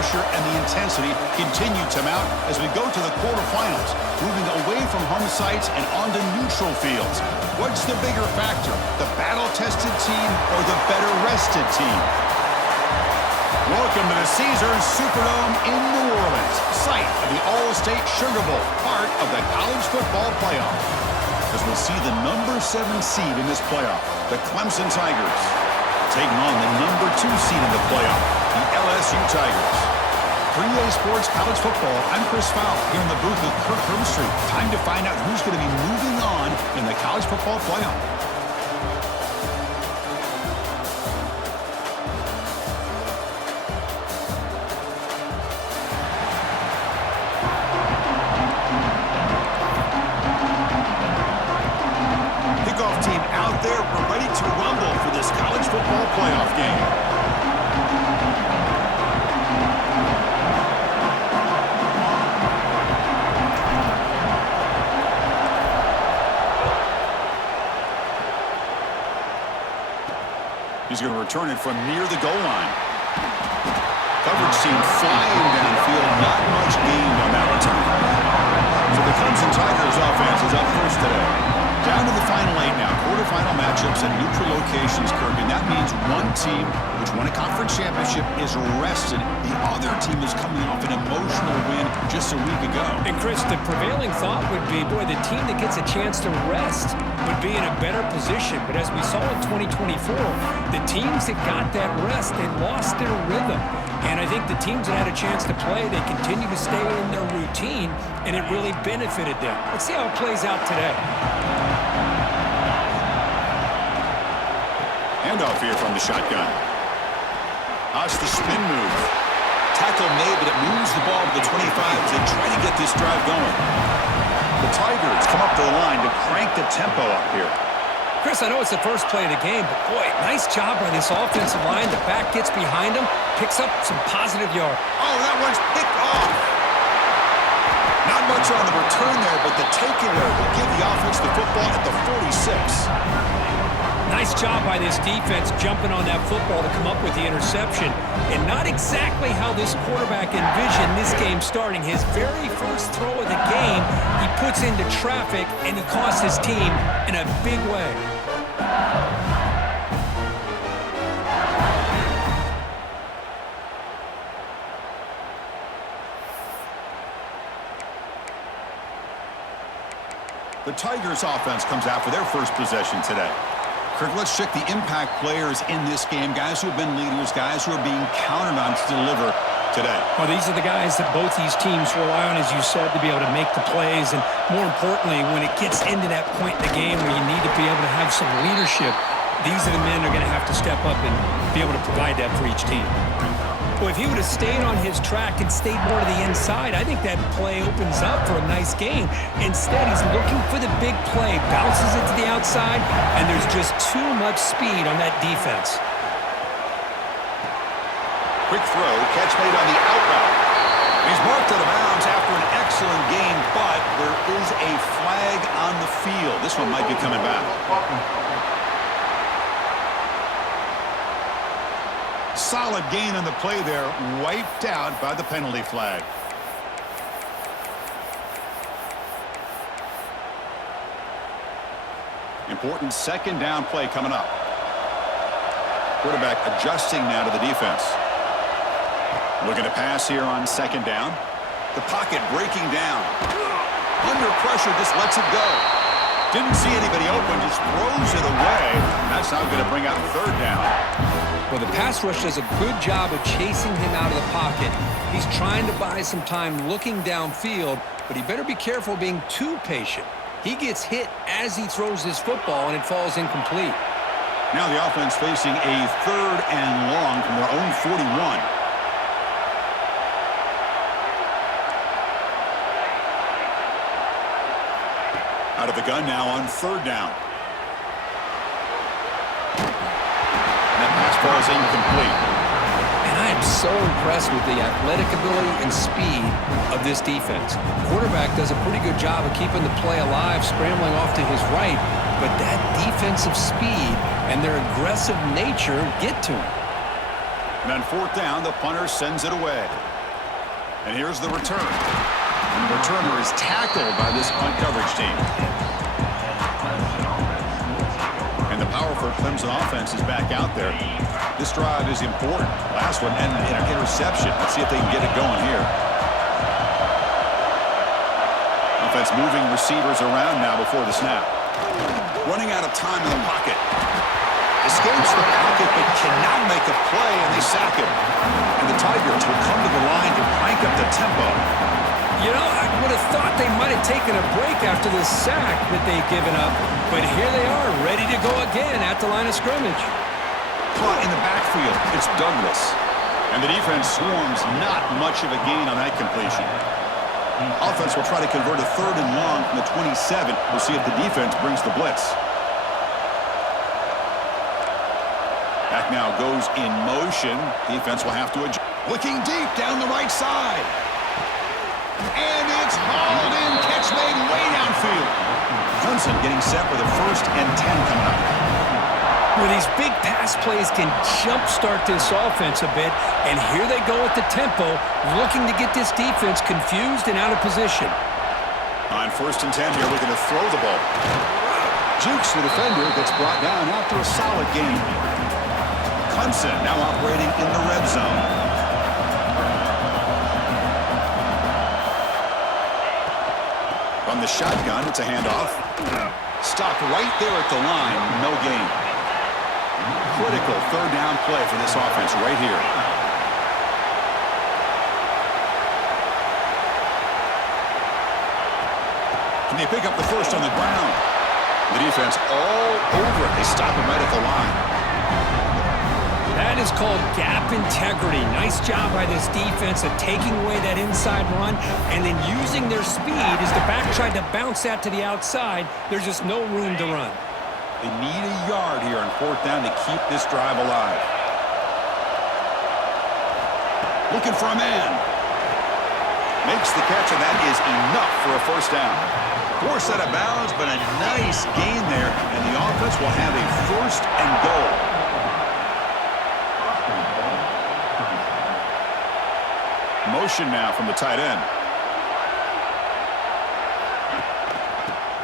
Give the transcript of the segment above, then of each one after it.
pressure and the intensity continue to mount as we go to the quarterfinals, moving away from home sites and onto neutral fields. What's the bigger factor, the battle-tested team or the better-rested team? Welcome to the Caesars Superdome in New Orleans, site of the All-State Sugar Bowl, part of the college football playoff. As we'll see the number 7 seed in this playoff, the Clemson Tigers, taking on the number 2 seed in the playoff, the LSU Tigers. 3A Sports College Football, I'm Chris Fowle, here in the booth with Kirk Herbstreit. Time to find out who's going to be moving on in the college football playoff. Team out there, we're ready to rumble for this college football playoff game. He's going to return it from near the goal line. Coverage team flying downfield, not much gained on that return. So the Clemson Tigers offense is up first today. Down to the final 8 now. Quarterfinal matchups at neutral locations, Kirk. And that means one team, which won a conference championship, is rested. The other team is coming off an emotional win just a week ago. And, Chris, the prevailing thought would be, boy, the team that gets a chance to rest would be in a better position. But as we saw in 2024, the teams that got that rest, they lost their rhythm. And I think the teams that had a chance to play, they continue to stay in their routine, and it really benefited them. Let's see how it plays out today. Handoff here from the shotgun. How's the spin move? Tackle made, but it moves the ball to the 25 as they try to get this drive going. The Tigers come up to the line to crank the tempo up here. Chris, I know it's the first play of the game, but boy, nice job by this offensive line. The back gets behind him, picks up some positive yard. Oh, that one's picked off. Not much on the return there, but the takeaway will give the offense the football at the 46. Nice job by this defense jumping on that football to come up with the interception. And not exactly how this quarterback envisioned this game starting. His very first throw of the game, he puts into traffic, and he costs his team in a big way. The Tigers offense comes out for their first possession today. Kirk, let's check the impact players in this game, guys who have been leaders, guys who are being counted on to deliver today. Well, these are the guys that both these teams rely on, as you said, to be able to make the plays. And more importantly, when it gets into that point in the game where you need to be able to have some leadership, these are the men that are going to have to step up and be able to provide that for each team. Well, if he would have stayed on his track and stayed more to the inside, I think that play opens up for a nice game. Instead, he's looking for the big play, bounces it to the outside, and there's just too much speed on that defense. Quick throw, catch made on the out route. He's marked out of bounds after an excellent game, but there is a flag on the field. This one might be coming back. Solid gain on the play there, wiped out by the penalty flag. Important second down play coming up. Quarterback adjusting now to the defense. Looking to pass here on second down. The pocket breaking down. Under pressure, just lets it go. Didn't see anybody open, just throws it away. That's now going to bring out third down. Well, the pass rush does a good job of chasing him out of the pocket. He's trying to buy some time looking downfield, but he better be careful being too patient. He gets hit as he throws this football, and it falls incomplete. Now the offense facing a third and long from their own 41. Out of the gun now on third down. And that pass ball is incomplete. And I am so impressed with the athletic ability and speed of this defense. Quarterback does a pretty good job of keeping the play alive, scrambling off to his right, but that defensive speed and their aggressive nature get to him. And on fourth down, the punter sends it away. And here's the return. And the returner is tackled by this punt coverage team. And the powerful Clemson offense is back out there. This drive is important. Last one ended in an interception. Let's see if they can get it going here. Offense moving receivers around now before the snap. Running out of time in the pocket. Escapes the pocket but cannot make a play, and they sack him. And the Tigers will come to the line to crank up the tempo. You know, I would have thought they might have taken a break after this sack that they've given up. But here they are, ready to go again at the line of scrimmage. Caught in the backfield. It's Douglas. And the defense swarms. Not much of a gain on that completion. Offense will try to convert a 3rd and long from the 27. We'll see if the defense brings the blitz. Back now goes in motion. Defense will have to adjust. Looking deep down the right side. And it's hauled in. Catch made way downfield. Clemson getting set with a 1st and 10 coming up. Well, these big pass plays can jumpstart this offense a bit, and here they go at the tempo, looking to get this defense confused and out of position. On 1st and 10 here, looking to throw the ball. Jukes the defender, gets brought down after a solid game. Clemson now operating in the red zone. From the shotgun, it's a handoff. Stopped right there at the line, no gain. Critical 3rd down play for this offense right here. Can they pick up the 1st on the ground? The defense all over it. They stop him right at the line. That is called gap integrity. Nice job by this defense of taking away that inside run and then using their speed as the back tried to bounce that to the outside. There's just no room to run. They need a yard here on 4th down to keep this drive alive. Looking for a man. Makes the catch, and that is enough for a 1st down. Forced out of bounds, but a nice gain there, and the offense will have a 1st and goal. Motion now from the tight end.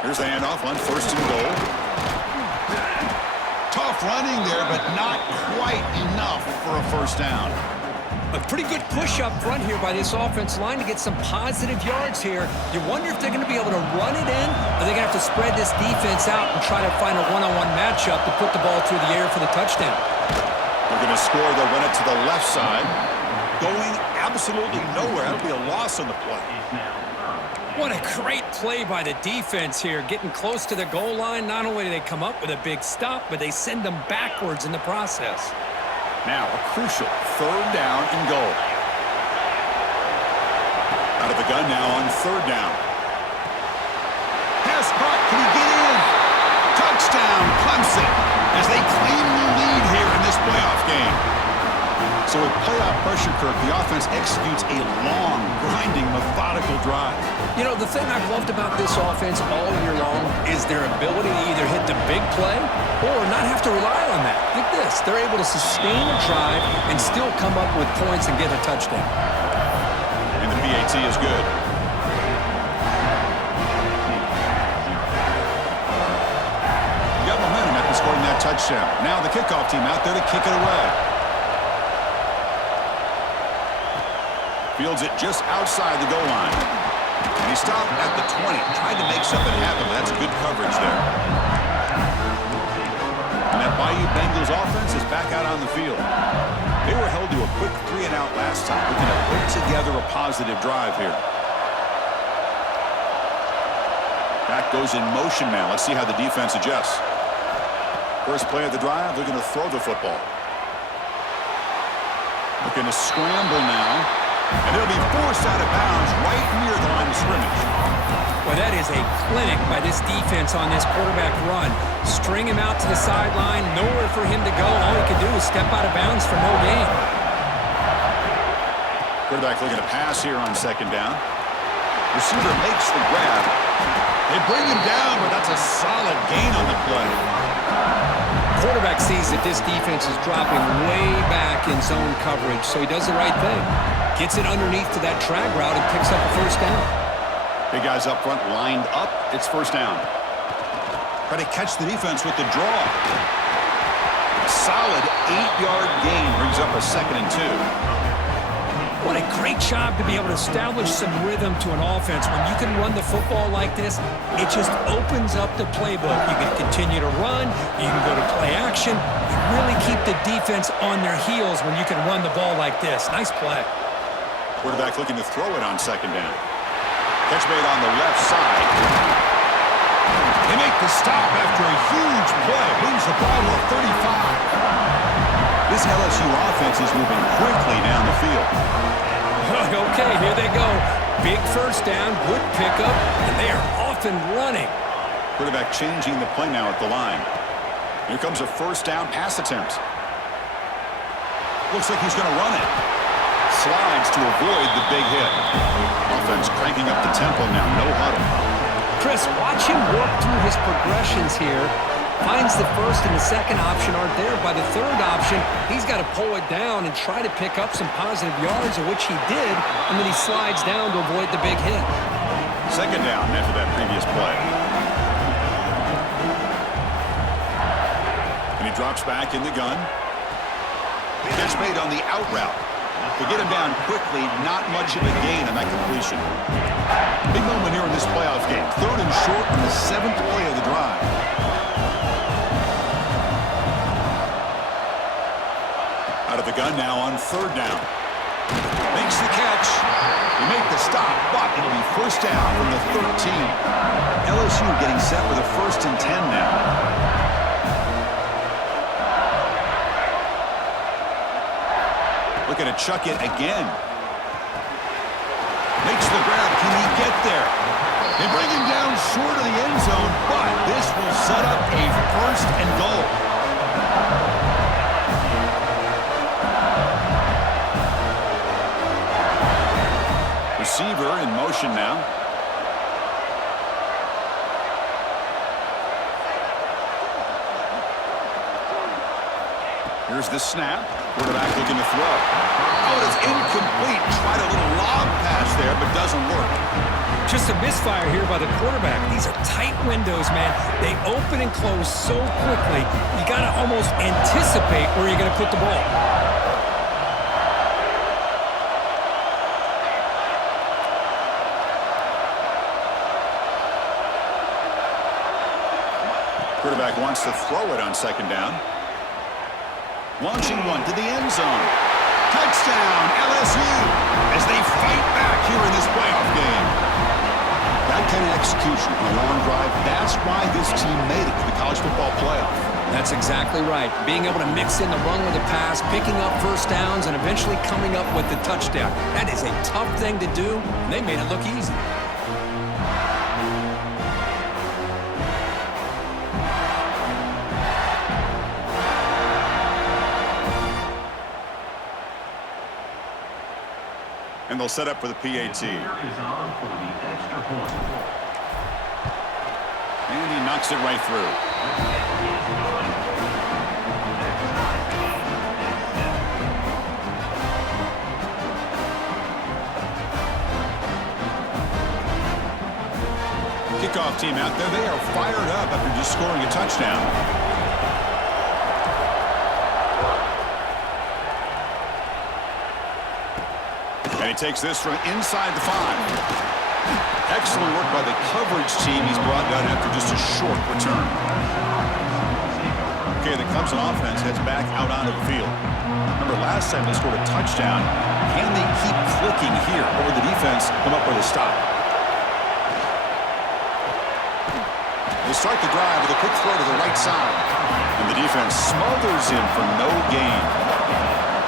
Here's the handoff on 1st and goal. Tough running there, but not quite enough for a 1st down. A pretty good push up front here by this offense line to get some positive yards here. You wonder if they're going to be able to run it in, or they're going to have to spread this defense out and try to find a one-on-one matchup to put the ball through the air for the touchdown. They're going to score. They'll run it to the left side. Going absolutely nowhere. That'll be a loss on the play. What a great play by the defense here. Getting close to the goal line, not only do they come up with a big stop, but they send them backwards in the process. Now a crucial 3rd down and goal. Out of the gun now on 3rd down. Pass caught. Can he get in? Touchdown, Clemson, as they claim the lead here in this playoff game. So with playoff pressure, Kirk, the offense executes a long, grinding, methodical drive. You know, the thing I've loved about this offense all year long is their ability to either hit the big play or not have to rely on that. Look at this. They're able to sustain a drive and still come up with points and get a touchdown. And the PAT is good. Got momentum after scoring that touchdown. Now the kickoff team out there to kick it away. Fields it just outside the goal line. And he stopped at the 20. Tried to make something happen, but that's good coverage there. And that Bayou Bengals offense is back out on the field. They were held to a quick 3-and-out last time. Looking to put together a positive drive here. Back goes in motion now. Let's see how the defense adjusts. First play of the drive, they're going to throw the football. Looking to scramble now. And it'll be forced out of bounds right near the line of scrimmage. Well, that is a clinic by this defense on this quarterback run. String him out to the sideline, nowhere for him to go. All he can do is step out of bounds for no gain. Quarterback looking to pass here on 2nd down. Receiver makes the grab. They bring him down, but that's a solid gain on the play. quarterback sees that this defense is dropping way back in zone coverage, so he does the right thing. Gets it underneath to that drag route and picks up a first down. Big guys up front lined up. It's first down. Try to catch the defense with the draw. A solid 8-yard gain brings up a 2nd and 2. What a great job to be able to establish some rhythm to an offense. When you can run the football like this, it just opens up the playbook. You can continue to run. You can go to play action. You really keep the defense on their heels when you can run the ball like this. Nice play. Quarterback looking to throw it on 2nd down. Catch made on the left side. They make the stop after a huge play. Moves the ball to a 35. This LSU offense is moving quickly down the field. Okay, here they go. Big first down, good pickup, and they are off and running. Quarterback changing the play now at the line. Here comes a first down pass attempt. Looks like he's going to run it. Slides to avoid the big hit. Offense cranking up the tempo now, no huddle. Chris, watch him work through his progressions here. Finds the first and the second option aren't there. By the third option, he's got to pull it down and try to pick up some positive yards, of which he did, and then he slides down to avoid the big hit. 2nd down after that previous play. And he drops back in the gun. Catch made on the out route. To get him down quickly, not much of a gain on that completion. Big moment here in this playoff game. 3rd and short on the 7th play of the drive. Out of the gun now on 3rd down. Makes the catch. He make the stop, but it'll be first down from the 13. LSU getting set with a 1st and 10 now. Looking to chuck it again. Makes the grab. Can he get there? They bring him down short of the end zone, but this will set up a 1st and goal. Receiver in motion now. Here's the snap. Quarterback looking to throw. Oh, it's incomplete. Tried a little lob pass there, but doesn't work. Just a misfire here by the quarterback. These are tight windows, man. They open and close so quickly, you got to almost anticipate where you're going to put the ball. Quarterback wants to throw it on 2nd down. Launching one to the end zone. Touchdown, LSU, as they fight back here in this playoff game. That kind of execution on a long drive, that's why this team made it to the college football playoff. That's exactly right. Being able to mix in the run with the pass, picking up first downs, and eventually coming up with the touchdown. That is a tough thing to do, and they made it look easy. And they'll set up for the PAT. And he knocks it right through. Kickoff team out there. They are fired up after just scoring a touchdown. And he takes this from inside the 5. Excellent work by the coverage team. He's brought down after just a short return. Okay, the Clemson offense heads back out onto the field. Remember, last time they scored a touchdown. Can they keep clicking here, or will the defense come up with a stop? They start the drive with a quick throw to the right side. And the defense smothers him for no gain.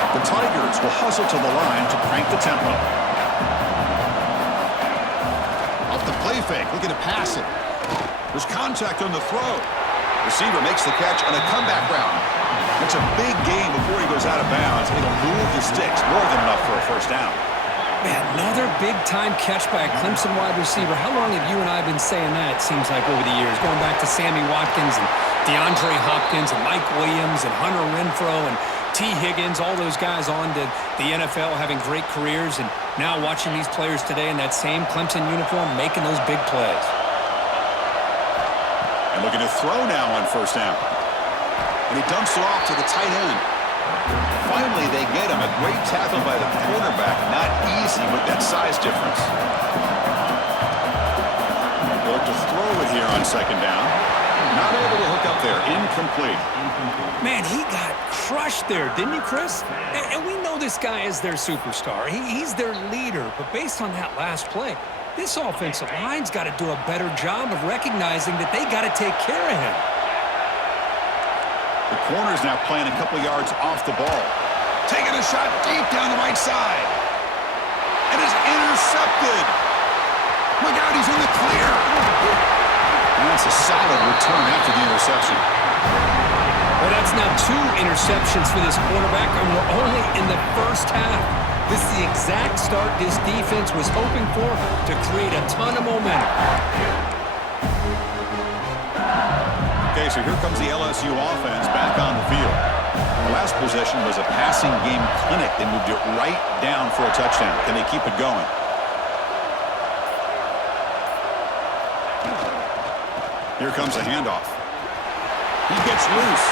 The Tigers will hustle to the line to crank the tempo. Off the play fake, looking to pass it. There's contact on the throw. Receiver makes the catch on a comeback route. That's a big gain before he goes out of bounds. It'll move the sticks, more than enough for a first down. Man, another big-time catch by a Clemson wide receiver. How long have you and I been saying that, it seems like, over the years? Going back to Sammy Watkins and DeAndre Hopkins and Mike Williams and Hunter Renfrow and T. Higgins, all those guys on to the NFL having great careers, and now watching these players today in that same Clemson uniform making those big plays. And looking to throw now on first down. And he dumps it off to the tight end. Finally, they get him. A great tackle by the quarterback. Not easy with that size difference. Look to throw it here on second down. Not able to hook up there. Incomplete. Man, he got crushed there, didn't he, Chris? And we know this guy is their superstar. He's their leader. But based on that last play, this offensive line's got to do a better job of recognizing that they got to take care of him. The corner's now playing a couple yards off the ball. Taking a shot deep down the right side. And it's intercepted. Look out, he's in the clear. And that's a solid return after the interception. Well, that's now 2 interceptions for this quarterback, and we're only in the first half. This is the exact start this defense was hoping for to create a ton of momentum. Okay, so here comes the LSU offense back on the field. The last possession was a passing game clinic. They moved it right down for a touchdown. Can they keep it going? Here comes a handoff. He gets loose.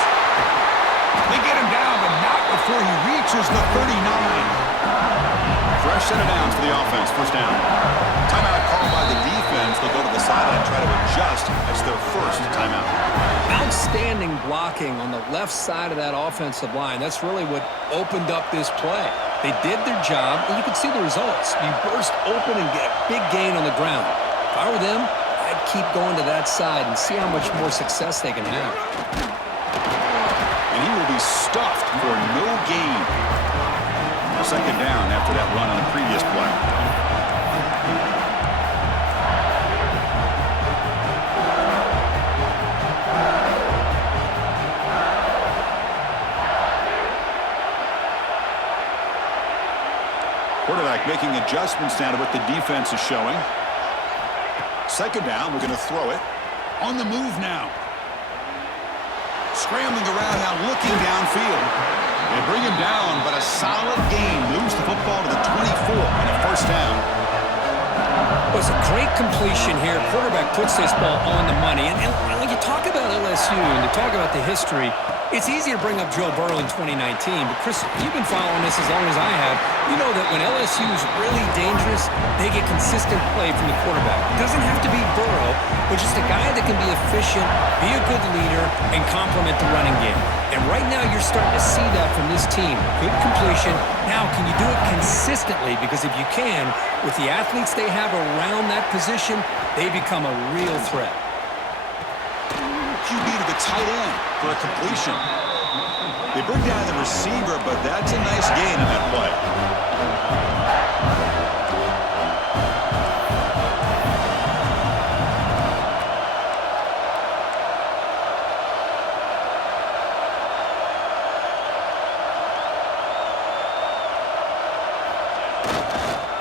They get him down, but not before he reaches the 39. Fresh set of downs for the offense. First down. Timeout called by the defense. They'll go to the sideline and try to adjust. That's their first timeout. Outstanding blocking on the left side of that offensive line. That's really what opened up this play. They did their job, and you can see the results. You burst open and get a big gain on the ground. If I were them, I'd keep going to that side and see how much more success they can have. And he will be stuffed for no gain. Second down after that run on the previous play. Quarterback making adjustments now to what the defense is showing. Second down, we're going to throw it. On the move now. Scrambling around now, looking downfield. They bring him down, but a solid gain moves the football to the 24 and a first down. It was a great completion here. Quarterback puts this ball on the money. And when you talk about LSU and you talk about the history, it's easy to bring up Joe Burrow in 2019. But, Chris, you've been following this as long as I have. You know that when LSU is really dangerous, they get consistent play from the quarterback. It doesn't have to be Burrow, but just a guy that can be efficient, be a good leader, and complement the running game. And right now you're starting to see that from this team. Good completion. Now, can you do it consistently? Because if you can, with the athletes they have around that position, they become a real threat. QB to the tight end for a completion. They bring down the receiver, but that's a nice gain in that play.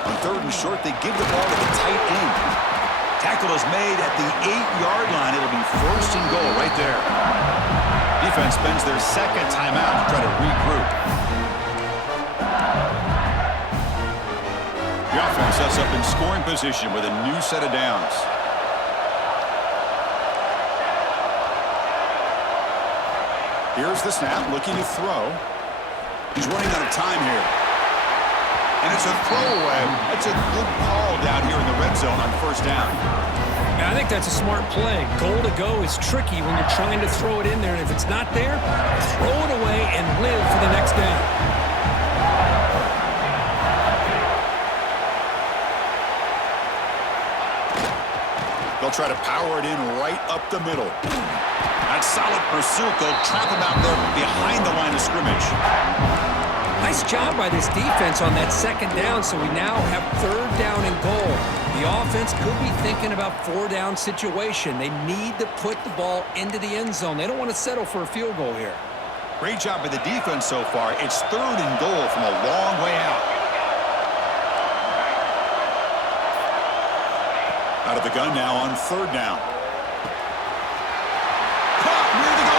On third and short, they give the ball to the tight end. Tackle is made at the 8-yard line. It'll be first and goal right there. Defense spends their second timeout to try to regroup. The offense sets up in scoring position with a new set of downs. Here's the snap, looking to throw. He's running out of time here. And it's a throwaway. That's a good call down here in the red zone on first down. Yeah, I think that's a smart play. Goal to go is tricky when you're trying to throw it in there. And if it's not there, throw it away and live for the next down. They'll try to power it in right up the middle. That solid pursuit. They'll trap him out there behind the line of scrimmage. Nice job by this defense on that second down, so we now have third down and goal. The offense could be thinking about four-down situation. They need to put the ball into the end zone. They don't want to settle for a field goal here. Great job by the defense so far. It's third and goal from a long way out. Out of the gun now on third down. Caught near the goal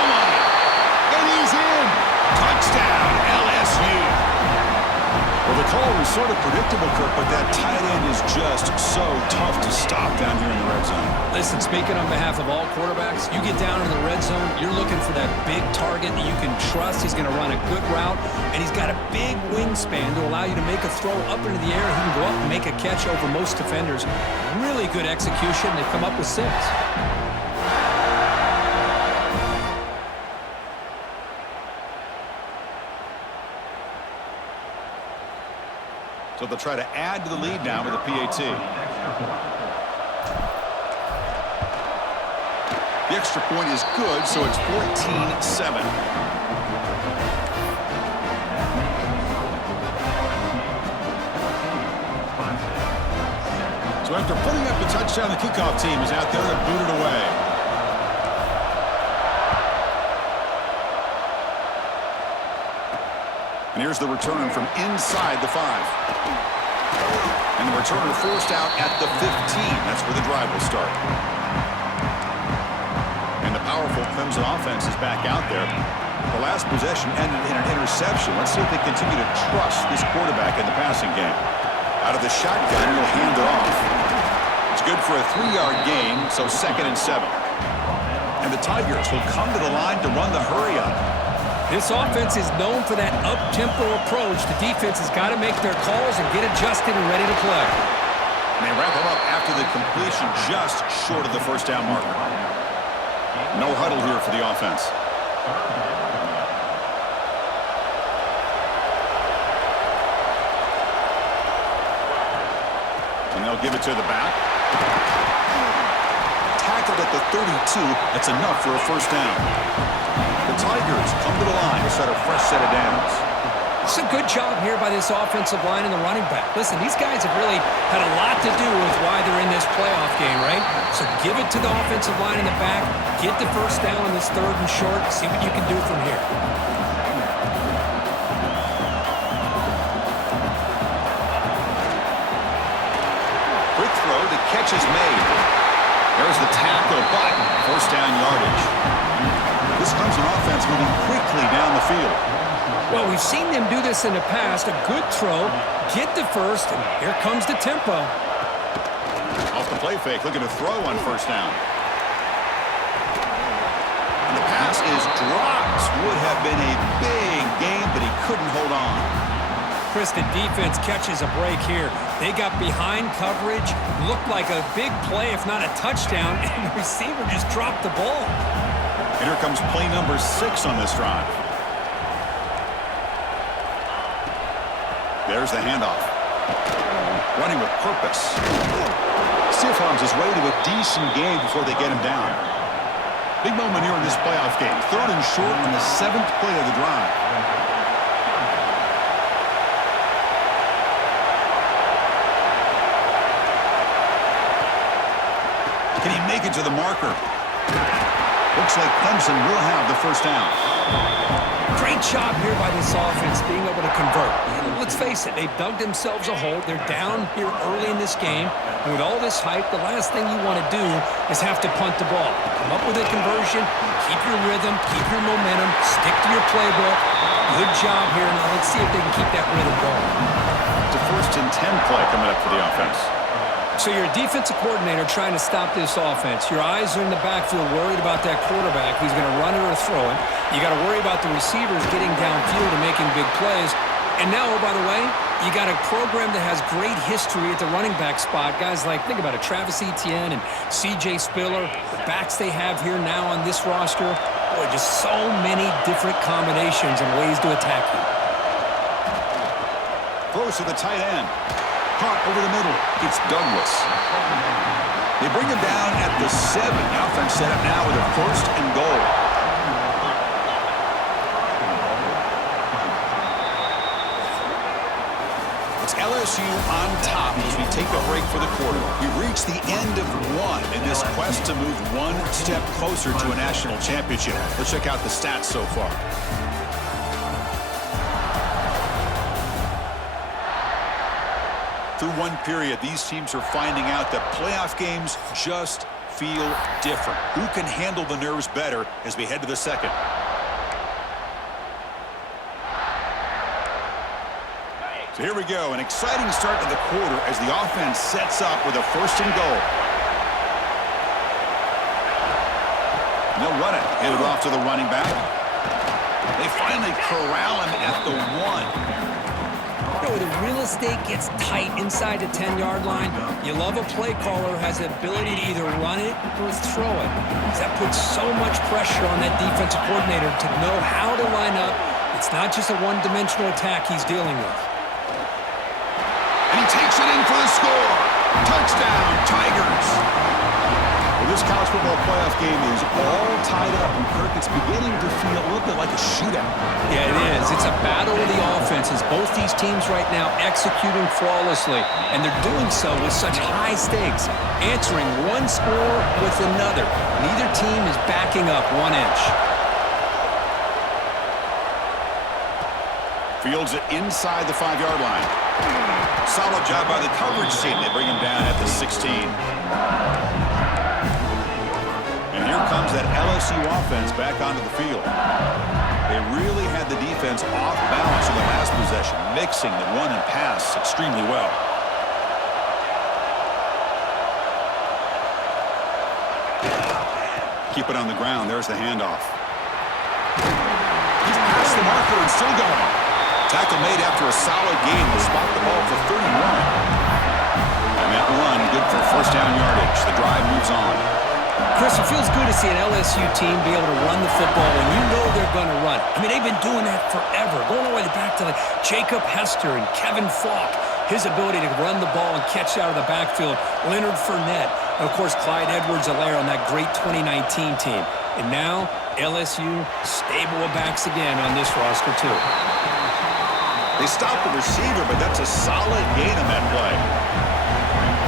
Well, the call was sort of predictable, Kirk, but that tight end is just so tough to stop down here in the red zone. Listen, speaking on behalf of all quarterbacks, you get down in the red zone, you're looking for that big target that you can trust. He's going to run a good route, and he's got a big wingspan to allow you to make a throw up into the air. He can go up and make a catch over most defenders. Really good execution. They've come up with 6. So they'll try to add to the lead now with a PAT. The extra point is good, so it's 14-7. So after putting up the touchdown, the kickoff team is out there to boot it away. And here's the return from inside the 5. And the returner forced out at the 15. That's where the drive will start. And the powerful Clemson offense is back out there. The last possession ended in an interception. Let's see if they continue to trust this quarterback in the passing game. Out of the shotgun, he'll hand it off. It's good for a 3-yard gain, so 2nd and 7. And the Tigers will come to the line to run the hurry-up. This offense is known for that up-tempo approach. The defense has got to make their calls and get adjusted and ready to play. And they wrap them up after the completion just short of the first down marker. No huddle here for the offense. And they'll give it to the back. Tackled at the 32. That's enough for a first down. The Tigers come to the line to set a fresh set of downs. It's a good job here by this offensive line and the running back. Listen, these guys have really had a lot to do with why they're in this playoff game, right? So give it to the offensive line in the back. Get the first down on this 3rd and short. See what you can do from here. Quick throw. The catch is made. There's the tackle, but first down yardage. This Clemson offense moving quickly down the field. Well, we've seen them do this in the past. A good throw, get the first, and here comes the tempo. Off the play fake, looking to throw on first down. And the pass is dropped. Would have been a big game, but he couldn't hold on. Chris, the defense catches a break here. They got behind coverage, looked like a big play, if not a touchdown, and the receiver just dropped the ball. And here comes play number 6 on this drive. There's the handoff. Running with purpose. Stiff-arms his way to a decent game before they get him down. Big moment here in this playoff game. 3rd and short on the 7th play of the drive. Can he make it to the marker? Looks like Clemson will have the first down. Great job here by this offense being able to convert. And let's face it, they've dug themselves a hole. They're down here early in this game. And with all this hype, the last thing you want to do is have to punt the ball. Come up with a conversion, keep your rhythm, keep your momentum, stick to your playbook. Good job here. Now let's see if they can keep that rhythm going. It's a 1st and 10 play coming up for the offense. So you're a defensive coordinator trying to stop this offense. Your eyes are in the backfield worried about that quarterback who's going to run it or throw it. You got to worry about the receivers getting downfield and making big plays. And now, oh, by the way, you got a program that has great history at the running back spot. Guys like, think about it, Travis Etienne and C.J. Spiller, the backs they have here now on this roster. Boy, just so many different combinations and ways to attack you. Throws to the tight end. Caught over the middle. It's Douglas. They bring him down at the 7. The offense set up now with a 1st and goal. It's LSU on top as we take a break for the quarter. We've reached the end of 1 in this quest to move 1 step closer to a national championship. Let's check out the stats so far. Through 1 period, these teams are finding out that playoff games just feel different. Who can handle the nerves better as we head to the 2nd? So here we go, an exciting start to the quarter as the offense sets up with a 1st and goal. And they'll run it. Hand it off to the running back. They finally corral him at the 1. You know, the real estate gets tight inside the 10-yard line. You love a play caller who has the ability to either run it or throw it. That puts so much pressure on that defensive coordinator to know how to line up. It's not just a one-dimensional attack he's dealing with. And he takes it in for the score. Touchdown, Tigers. Well, this college football playoff game is all tied up, and Kirk, it's beginning to feel a little bit like a shootout. Yeah, it is. It's a battle of the offenses. Both these teams right now executing flawlessly, and they're doing so with such high stakes, answering one score with another. Neither team is backing up 1 inch. Fields it inside the 5-yard line. Solid job by the coverage team. They bring him down at the 16. And here comes that LSU offense back onto the field. They really had the defense off balance in the last possession, mixing the run and pass extremely well. Keep it on the ground. There's the handoff. He's past the marker and still going. Tackle made after a solid gain will spot the ball for 31. And that run good for 1st down yardage. The drive moves on. Chris, it feels good to see an LSU team be able to run the football when you know they're going to run. I mean, they've been doing that forever, going all the way back to like Jacob Hester and Kevin Falk. His ability to run the ball and catch out of the backfield, Leonard Fournette, and of course Clyde Edwards-Helaire on that great 2019 team. And now LSU stable of backs again on this roster too. They stopped the receiver, but that's a solid gain on that play.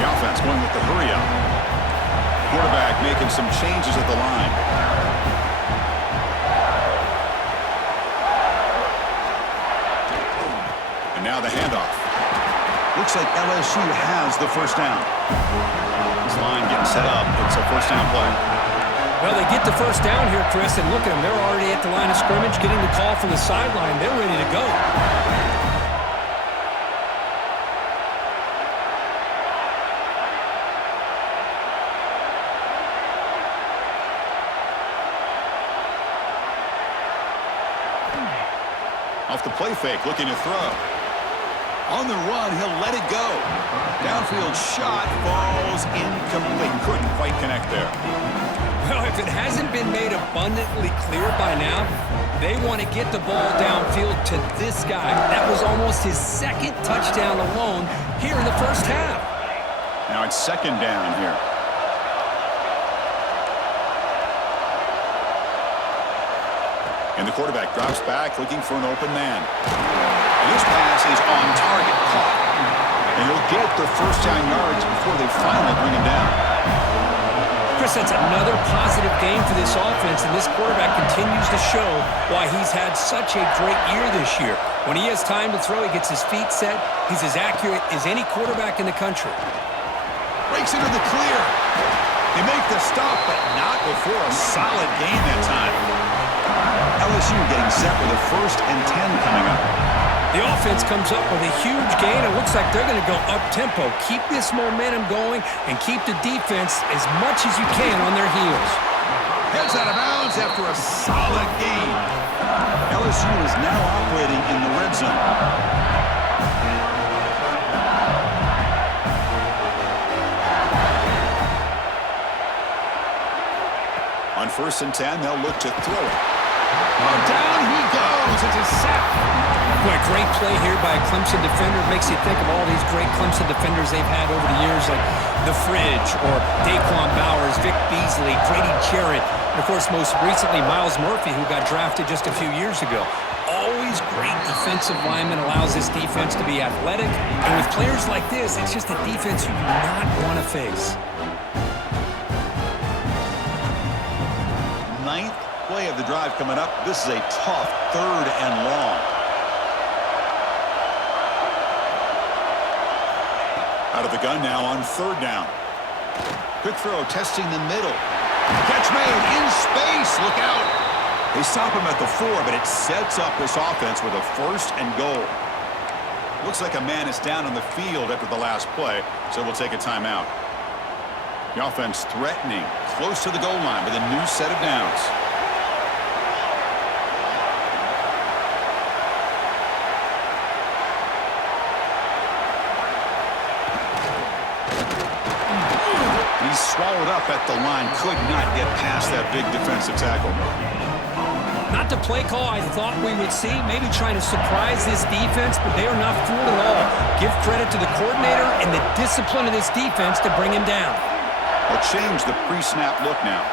The offense going with the hurry-up. Quarterback making some changes at the line. And now the handoff. Looks like LSU has the 1st down. This line getting set up. It's a 1st down play. Well, they get the 1st down here, Chris, and look at them. They're already at the line of scrimmage, getting the call from the sideline. They're ready to go. Off the play fake, looking to throw. On the run, he'll let it go. Downfield shot falls incomplete. Couldn't quite connect there. Well, if it hasn't been made abundantly clear by now, they want to get the ball downfield to this guy. That was almost his 2nd touchdown alone here in the 1st half. Now it's 2nd down here. And the quarterback drops back, looking for an open man. And this pass is on target, caught. And he'll get the 1st down yards before they finally bring him down. Chris, that's another positive game for this offense, and this quarterback continues to show why he's had such a great year this year. When he has time to throw, he gets his feet set. He's as accurate as any quarterback in the country. Breaks into the clear. They make the stop, but not before a solid gain that time. LSU getting set with a 1st and 10 coming up. The offense comes up with a huge gain. It looks like they're going to go up-tempo. Keep this momentum going and keep the defense as much as you can on their heels. Heads out of bounds after a solid gain. LSU is now operating in the red zone. On 1st and 10, they'll look to throw it. Oh, down he goes. It's a sack. Boy, great play here by a Clemson defender. Makes you think of all these great Clemson defenders they've had over the years, like The Fridge or Daquan Bowers, Vic Beasley, Grady Jarrett, and, of course, most recently, Miles Murphy, who got drafted just a few years ago. Always great defensive lineman, allows this defense to be athletic. And with players like this, it's just a defense you do not want to face. 9th play of the drive coming up. This is a tough 3rd and long. Out of the gun now on 3rd down. Quick throw, testing the middle. Catch made in space. Look out. They stop him at the 4, but it sets up this offense with a 1st and goal. Looks like a man is down on the field after the last play, so we'll take a timeout. The offense threatening, close to the goal line with a new set of downs. He's swallowed up at the line, could not get past that big defensive tackle. Not the play call I thought we would see. Maybe trying to surprise this defense, but they are not fooled at all. Give credit to the coordinator and the discipline of this defense to bring him down. They'll change the pre-snap look now.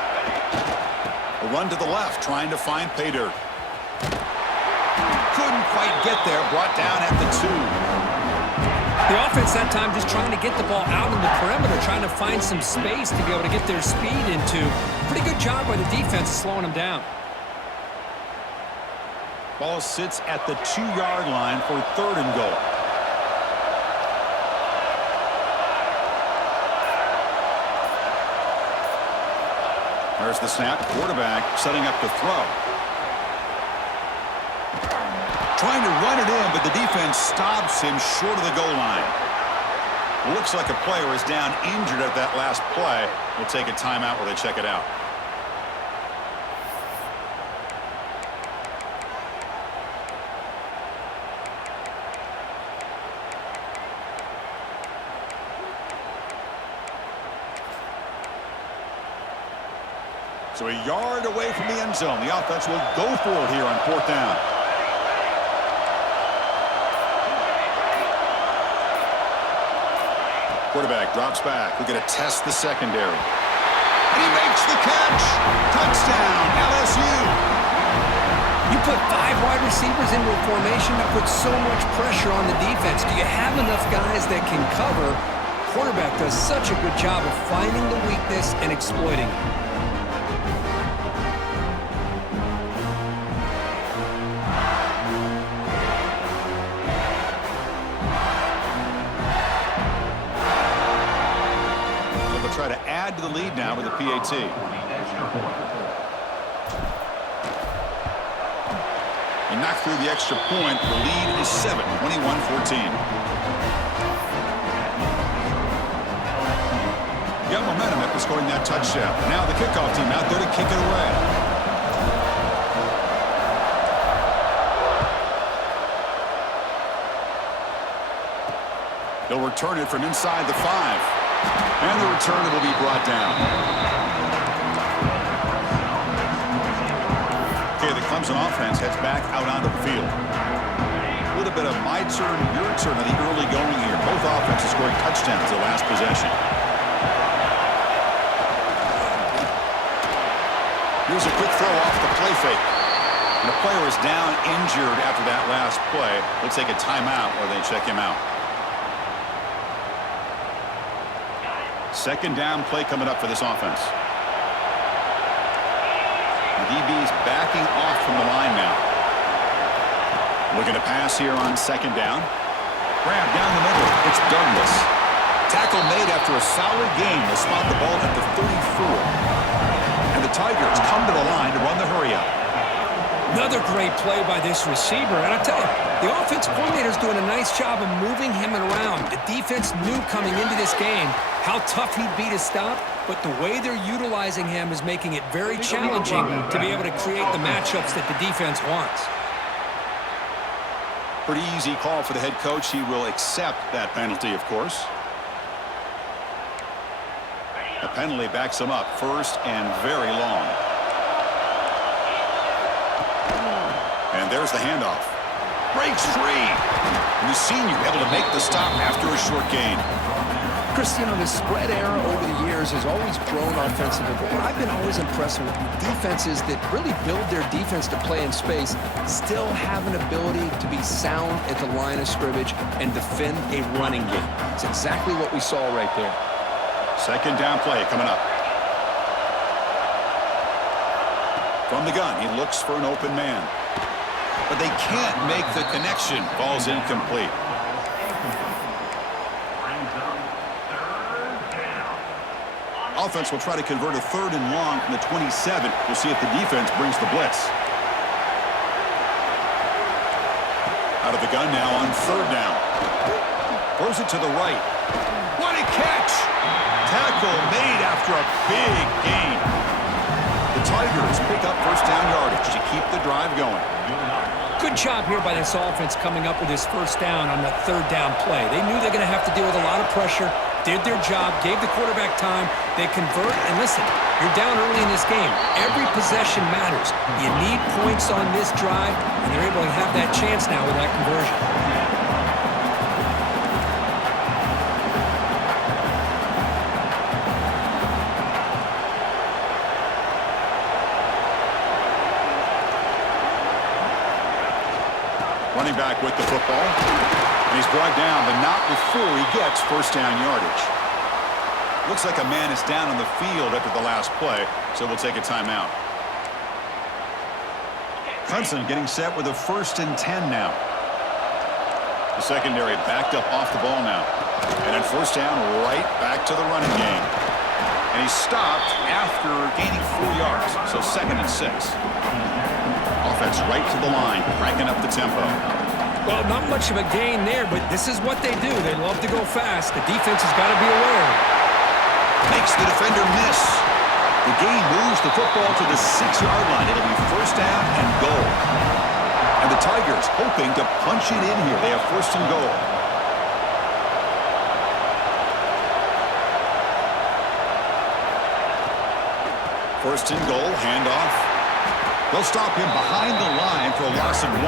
A run to the left, trying to find pay dirt. Couldn't quite get there, brought down at the 2. The offense that time just trying to get the ball out in the perimeter, trying to find some space to be able to get their speed into. Pretty good job by the defense slowing them down. Ball sits at the 2-yard line for 3rd and goal. There's the snap. Quarterback setting up to throw. Trying to run it in, but the defense stops him short of the goal line. Looks like a player is down injured at that last play. We'll take a timeout while they check it out. So a yard away from the end zone. The offense will go for it here on 4th down. Quarterback drops back. We're going to test the secondary. And he makes the catch. Touchdown, LSU. You put 5 wide receivers into a formation that puts so much pressure on the defense. Do you have enough guys that can cover? Quarterback does such a good job of finding the weakness and exploiting it. Try to add to the lead now with the PAT. He knocked through the extra point. The lead is 7, 21-14. Got momentum after scoring that touchdown. Now the kickoff team out there to kick it away. They'll return it from inside the 5. And the return will be brought down. Okay, the Clemson offense heads back out onto the field. A little bit of my turn, your turn in the early going here. Both offenses scoring touchdowns the last possession. Here's a quick throw off the play fake. And the player is down injured after that last play. We'll take a timeout while they check him out. 2nd down play coming up for this offense. The DB's backing off from the line now. Looking to pass here on 2nd down. Grab down the middle. It's Douglas. Tackle made after a solid gain. They'll spot the ball at the 34. And the Tigers come to the line to run the hurry-up. Another great play by this receiver. And I tell you, the offense coordinator's doing a nice job of moving him around. The defense knew coming into this game how tough he'd be to stop, but the way they're utilizing him is making it very challenging to be able to create the matchups that the defense wants. Pretty easy call for the head coach. He will accept that penalty, of course. The penalty backs him up 1st and very long. And there's the handoff. Breaks free. And the senior able to make the stop after a short gain. Chris, you know, the spread era over the years has always grown offensively, but what I've been always impressed with defenses that really build their defense to play in space still have an ability to be sound at the line of scrimmage and defend a running game. It's exactly what we saw right there. 2nd down play coming up. From the gun, he looks for an open man. But they can't make the connection. Ball's incomplete. Offense will try to convert a 3rd and long from the 27. We'll see if the defense brings the blitz. Out of the gun now on third down. Throws it to the right. What a catch! Tackle made after a big gain. The Tigers pick up first down yardage to keep the drive going. Good job here by this offense coming up with this first down on the third down play. They knew they're going to have to deal with a lot of pressure, did their job, gave the quarterback time. They convert, and listen, you're down early in this game. Every possession matters. You need points on this drive, and they're able to have that chance now with that conversion. Running back with the football. And he's brought down, but not before he gets first down yardage. Looks like a man is down on the field after the last play, so we'll take a timeout. Clemson getting set with a 1st and 10 now. The secondary backed up off the ball now. And then first down right back to the running game. And he stopped after gaining 4 yards, so 2nd and 6. Offense right to the line, cranking up the tempo. Well, not much of a gain there, but this is what they do. They love to go fast. The defense has got to be aware. Makes the defender miss. The gain moves the football to the 6-yard line. It'll be first down and goal. And the Tigers hoping to punch it in here. They have first and goal. First and goal, handoff. They'll stop him behind the line for a loss of 1.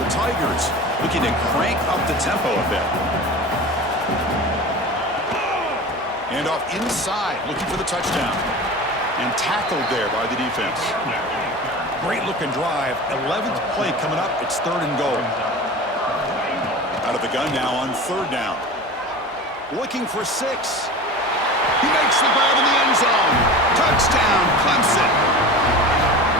The Tigers looking to crank up the tempo a bit. Handoff inside, looking for the touchdown. And tackled there by the defense. Great looking drive. 11th play coming up. It's 3rd and goal. Out of the gun now on 3rd down. Looking for 6. He makes the grab in the end zone. Touchdown, Clemson.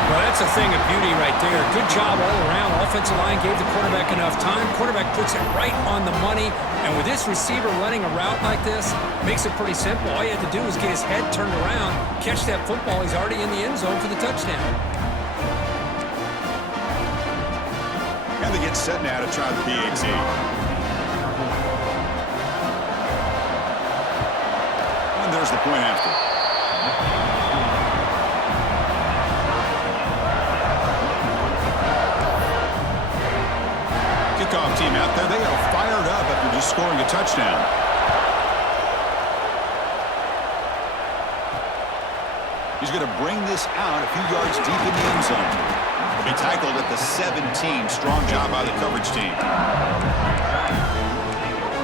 Well, that's a thing of beauty right there. Good job all around. Offensive line gave the quarterback enough time. Quarterback puts it right on the money. And with this receiver running a route like this, makes it pretty simple. All you have to do is get his head turned around, catch that football. He's already in the end zone for the touchdown. And they get set now to try the PAT. And there's the point after. Kickoff team out there. They are fired up after just scoring a touchdown. He's going to bring this out a few yards deep in the end zone. He'll be tackled at the 17. Strong job by the coverage team.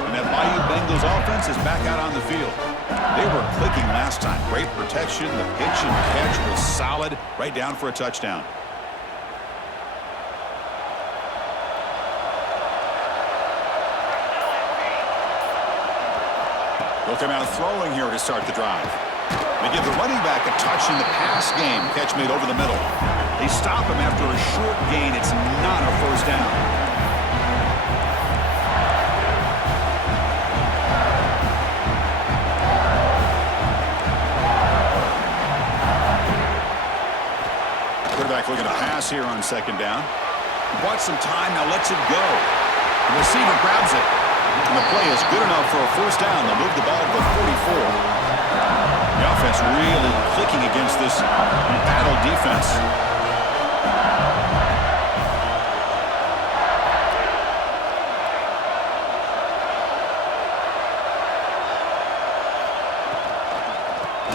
And that Bayou Bengals offense is back out on the field. They were clicking last time. Great protection. The pitch and catch was solid. Right down for a touchdown. They'll come out throwing here to start the drive. They give the running back a touch in the pass game. Catch made over the middle. They stop him after a short gain. It's not a first down. Quarterback looking to pass here on 2nd down. Bought some time, now lets it go. The receiver grabs it. And the play is good enough for a first down. They'll move the ball to the 44. The offense really clicking against this battle defense.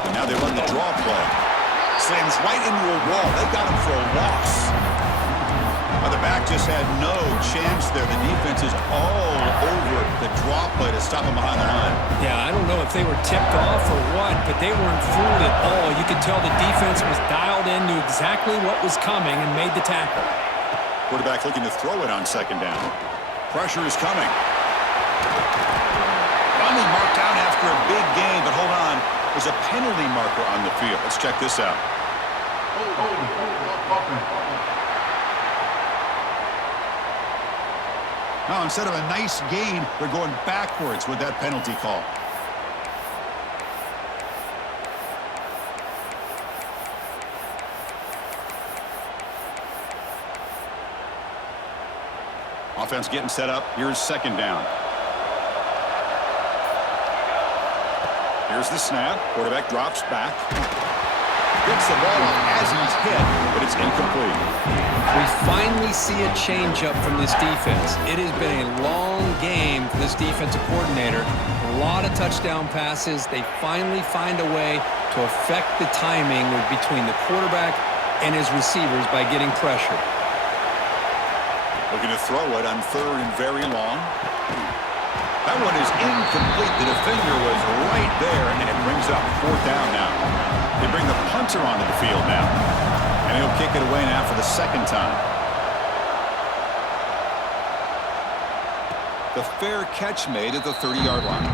And now they run the draw play. Slams right into a wall. They got him for a loss. The back just had no chance there. The defense is all over the draw play to stop him behind the line. Yeah, I don't know if they were tipped off or what, but they weren't fooled at all. You could tell the defense was dialed in, knew exactly what was coming, and made the tackle. Quarterback looking to throw it on 2nd down. Pressure is coming. Finally marked out after a big gain, but hold on. There's a penalty marker on the field. Let's check this out. Now, instead of a nice gain, they're going backwards with that penalty call. Offense getting set up. Here's second down. Here's the snap. Quarterback drops back. Gets the ball off as he's hit, but it's incomplete. We finally see a change-up from this defense. It has been a long game for this defensive coordinator. A lot of touchdown passes. They finally find a way to affect the timing between the quarterback and his receivers by getting pressure. Looking to throw it on third and very long. That one is incomplete. The defender was right there, and it brings up fourth down now. They bring the punter onto the field now. And he'll kick it away now for the second time. The fair catch made at the 30-yard line.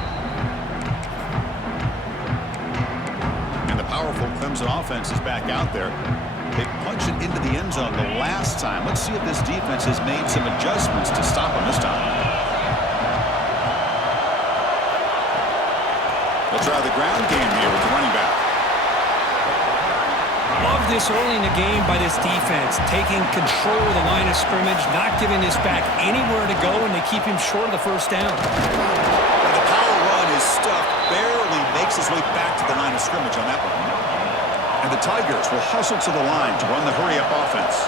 And the powerful Clemson offense is back out there. They punched it into the end zone the last time. Let's see if this defense has made some adjustments to stop them this time. They'll try the ground game here with the running back. Love this early in the game by this defense, taking control of the line of scrimmage, not giving this back anywhere to go, and they keep him short of the first down. And the power run is stuffed, barely makes his way back to the line of scrimmage on that one. And the Tigers will hustle to the line to run the hurry-up offense.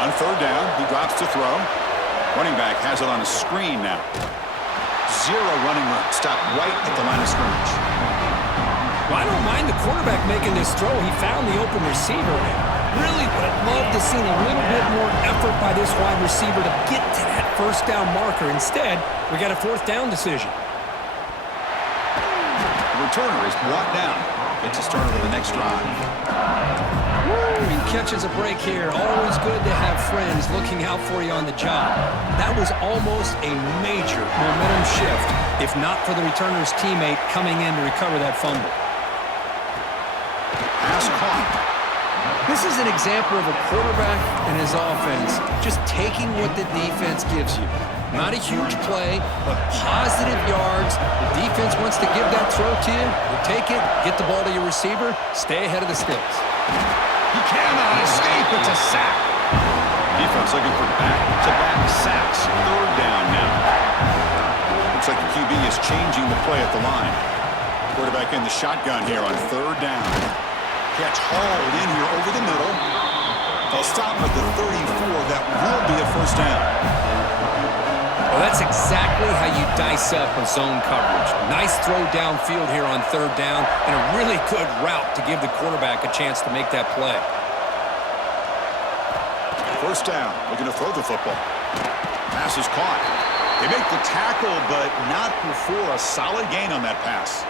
On third down, he drops to throw. Running back has it on a screen now. Zero running room. Stop right at the line of scrimmage. Well, I don't mind the quarterback making this throw. He found the open receiver. Really would have loved to see a little bit more effort by this wide receiver to get to that first down marker. Instead, we got a fourth down decision. The returner is brought down. Gets a starter for the next drive. He catches a break here. Always good to have friends looking out for you on the job. That was almost a major momentum shift, if not for the returner's teammate coming in to recover that fumble. Pass caught. This is an example of a quarterback and his offense just taking what the defense gives you. Not a huge play, but positive yards. The defense wants to give that throw to you. You take it, get the ball to your receiver, stay ahead of the sticks. He cannot escape. It's a sack. Defense looking for back-to-back sacks. Third down now. Looks like the QB is changing the play at the line. Quarterback in the shotgun here on third down. Catch hauled in here over the middle. They'll stop at the 34. That will be a first down. Well, that's exactly how you dice up a zone coverage. Nice throw downfield here on third down, and a really good route to give the quarterback a chance to make that play. First down, looking to throw the football. Pass is caught. They make the tackle, but not before a solid gain on that pass.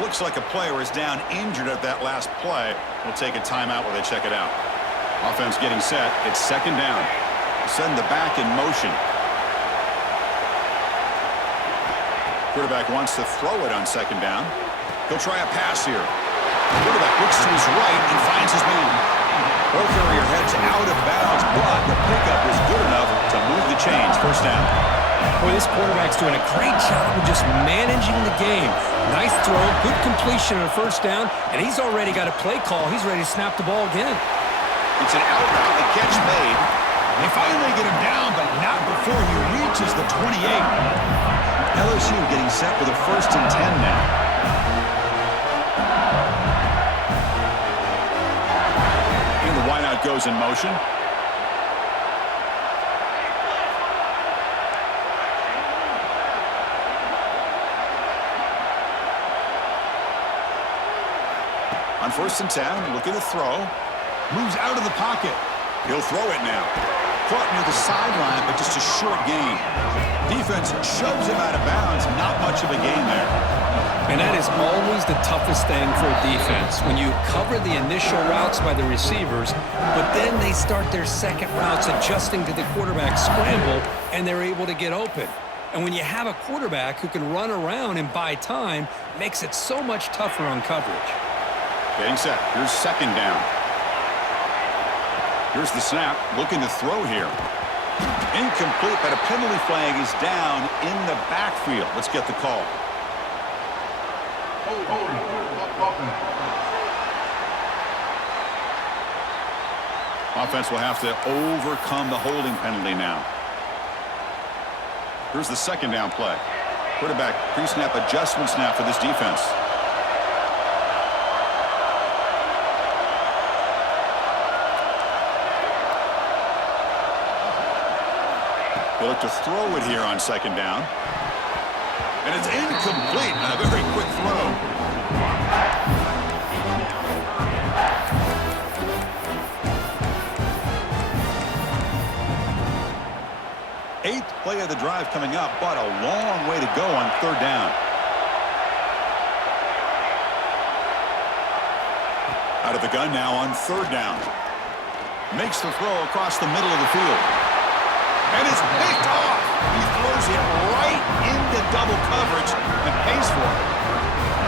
Looks like a player is down injured at that last play. We'll take a timeout while they check it out. Offense getting set. It's second down. Send the back in motion. Quarterback wants to throw it on second down. He'll try a pass here. Quarterback looks to his right and finds his man. Ball carrier heads out of bounds, but the pickup is good enough to move the chains. First down. Boy, this quarterback's doing a great job of just managing the game. Nice throw, good completion on a first down, and he's already got a play call. He's ready to snap the ball again. It's an out route, the catch made. They finally get him down, but not before he reaches the 28. LSU getting set with a 1st and 10 now. And the wideout goes in motion. On 1st and 10, looking to throw. Moves out of the pocket. He'll throw it now. Caught near the sideline, but just a short gain. Defense shoves him out of bounds. Not much of a gain there. And that is always the toughest thing for a defense, when you cover the initial routes by the receivers, but then they start their second routes adjusting to the quarterback scramble, and they're able to get open. And when you have a quarterback who can run around and buy time, it makes it so much tougher on coverage. Getting set. Here's second down. Here's the snap. Looking to throw here. Incomplete, but a penalty flag is down in the backfield. Let's get the call. Offense will have to overcome the holding penalty now. Here's the second down play. Quarterback pre-snap adjustments now for this defense. They look to throw it here on second down. And it's incomplete on a very quick throw. Eighth play of the drive coming up, but a long way to go on third down. Out of the gun now on third down. Makes the throw across the middle of the field. And it's picked off. He throws it right into double coverage and pays for it.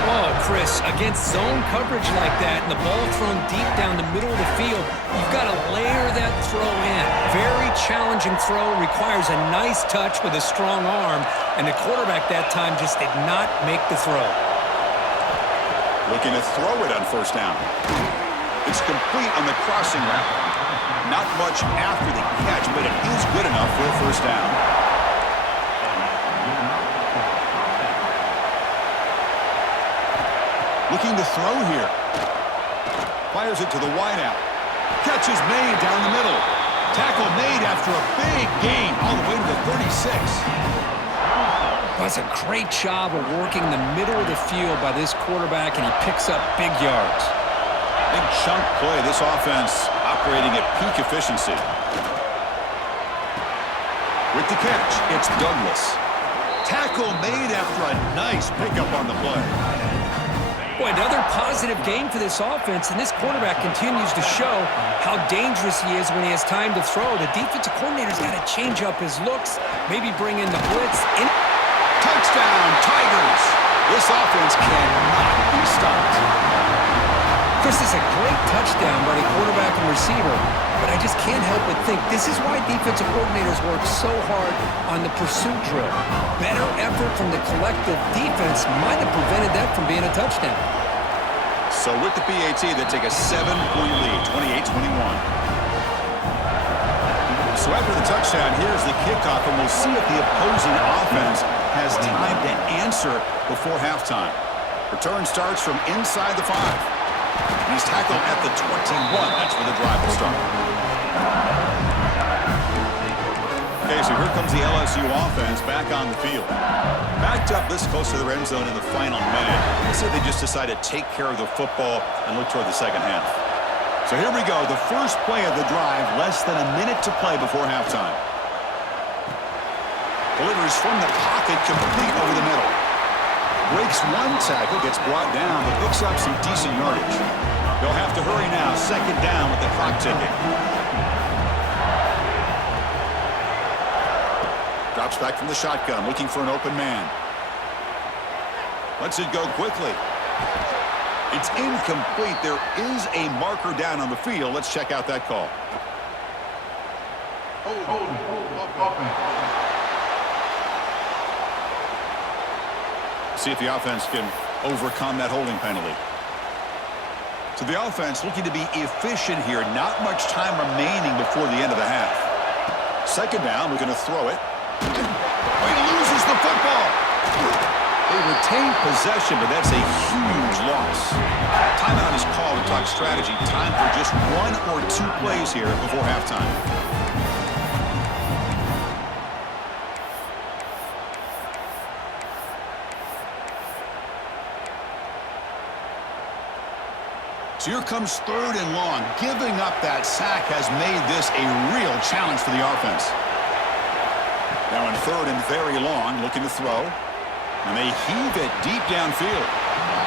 Oh, Chris, against zone coverage like that and the ball thrown deep down the middle of the field, you've got to layer that throw in. Very challenging throw, requires a nice touch with a strong arm, and the quarterback that time just did not make the throw. Looking to throw it on first down. It's complete on the crossing route. Not much after the catch, but it is good enough for a first down. Looking to throw here. Fires it to the wideout. Catch is made down the middle. Tackle made after a big gain all the way to the 36. That's a great job of working the middle of the field by this quarterback, and he picks up big yards. Big chunk play. This offense operating at peak efficiency. With the catch, it's Douglas. Tackle made after a nice pickup on the play. Boy, another positive game for this offense, and this quarterback continues to show how dangerous he is when he has time to throw. The defensive coordinator's got to change up his looks, maybe bring in the blitz. Touchdown, Tigers! This offense cannot be stopped. Chris, is a great touchdown by the quarterback and receiver, but I just can't help but think this is why defensive coordinators work so hard on the pursuit drill. Better effort from the collective defense might have prevented that from being a touchdown. So with the PAT, they take a 7-point lead, 28-21. So after the touchdown, here's the kickoff, and we'll see if the opposing offense has time to answer before halftime. Return starts from inside the 5. He's tackled at the 21. That's where the drive will start. Okay, so here comes the LSU offense back on the field. Backed up this close to the end zone in the final minute. I said they just decided to take care of the football and look toward the second half. So here we go, the first play of the drive, less than a minute to play before halftime. Delivers from the pocket, complete over the middle. Breaks one tackle, gets brought down, but picks up some decent yardage. They'll have to hurry now, second down with the clock ticking. Drops back from the shotgun, looking for an open man. Lets it go quickly. It's incomplete. There is a marker down on the field. Let's check out that call. See if the offense can overcome that holding penalty. So the offense looking to be efficient here. Not much time remaining before the end of the half. Second down, we're going to throw it. He loses the football. They retain possession, but that's a huge loss. Timeout is called to talk strategy. Time for just 1 or 2 plays here before halftime. So here comes third and long. Giving up that sack has made this a real challenge for the offense. Now in third and very long, looking to throw. And they heave it deep downfield.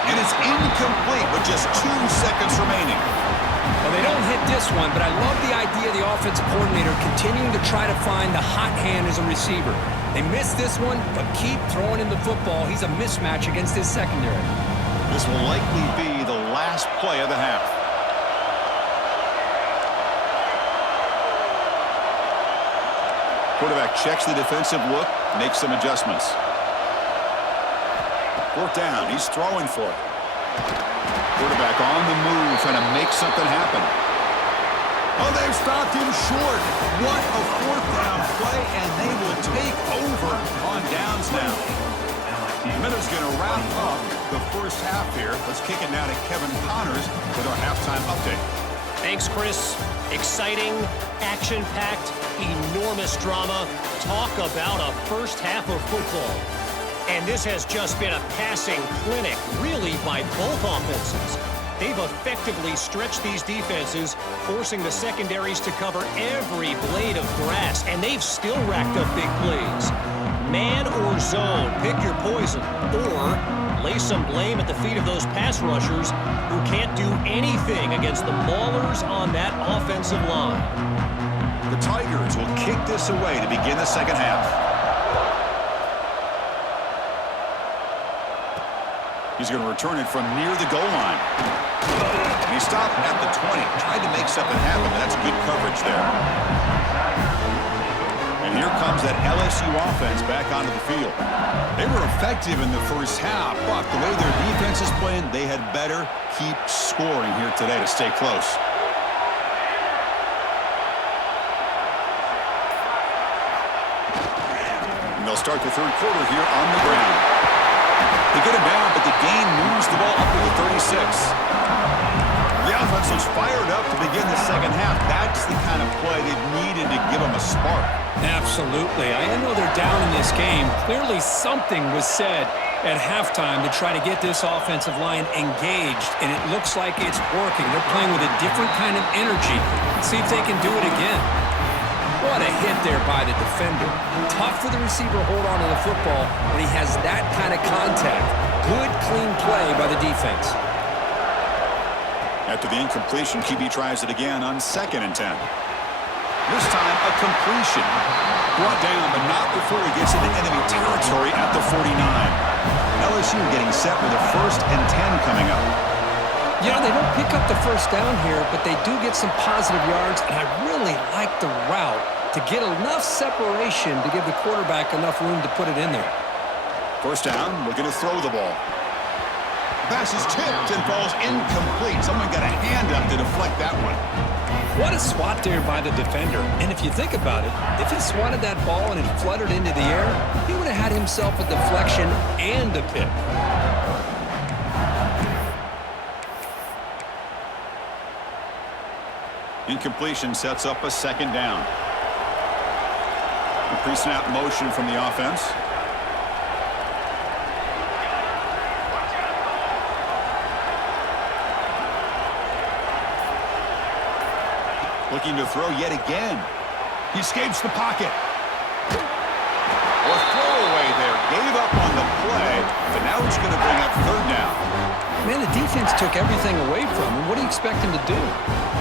And it's incomplete with just 2 seconds remaining. Well, they don't hit this one, but I love the idea of the offensive coordinator continuing to try to find the hot hand as a receiver. They missed this one, but keep throwing him the football. He's a mismatch against his secondary. This will likely be the last play of the half. Quarterback checks the defensive look, makes some adjustments. Fourth down, he's throwing for it. Quarterback on the move, trying to make something happen. Oh, they've stopped him short. What a fourth down play, and they will take over on downs now. Miller's going to wrap up the first half here. Let's kick it now to Kevin Connors with our halftime update. Thanks, Chris. Exciting, action-packed, enormous drama. Talk about a first half of football. And this has just been a passing clinic, really, by both offenses. They've effectively stretched these defenses, forcing the secondaries to cover every blade of grass, and they've still racked up big plays. Man or zone, pick your poison, or lay some blame at the feet of those pass rushers who can't do anything against the maulers on that offensive line. The Tigers will kick this away to begin the second half. He's going to return it from near the goal line. And he stopped at the 20. Tried to make something happen, but that's good coverage there. And here comes that LSU offense back onto the field. They were effective in the first half, but the way their defense is playing, they had better keep scoring here today to stay close. And they'll start the third quarter here on the ground. They get him down, but the gain moves the ball up to the 36. The offense looks fired up to begin the second half. That's the kind of play they needed to give them a spark. Absolutely. I know they're down in this game. Clearly something was said at halftime to try to get this offensive line engaged, and it looks like it's working. They're playing with a different kind of energy. Let's see if they can do it again. What a hit there by the defender. Tough for the receiver to hold on to the football when he has that kind of contact. Good, clean play by the defense. After the incompletion, QB tries it again on 2nd and 10. This time, a completion. Brought down, but not before he gets into enemy territory at the 49. LSU getting set with a 1st and 10 coming up. You know, they don't pick up the first down here, but they do get some positive yards, and I really like the route to get enough separation to give the quarterback enough room to put it in there. First down, looking to throw the ball. Pass is tipped and falls incomplete. Someone got a hand up to deflect that one. What a swat there by the defender. And if you think about it, if he swatted that ball and it fluttered into the air, he would have had himself a deflection and a pick. Incompletion sets up a 2nd down. A pre-snap motion from the offense. Looking to throw yet again. He escapes the pocket. A throwaway there. Gave up on the play, but now it's going to bring up 3rd down. Man, the defense took everything away from him. What do you expect him to do?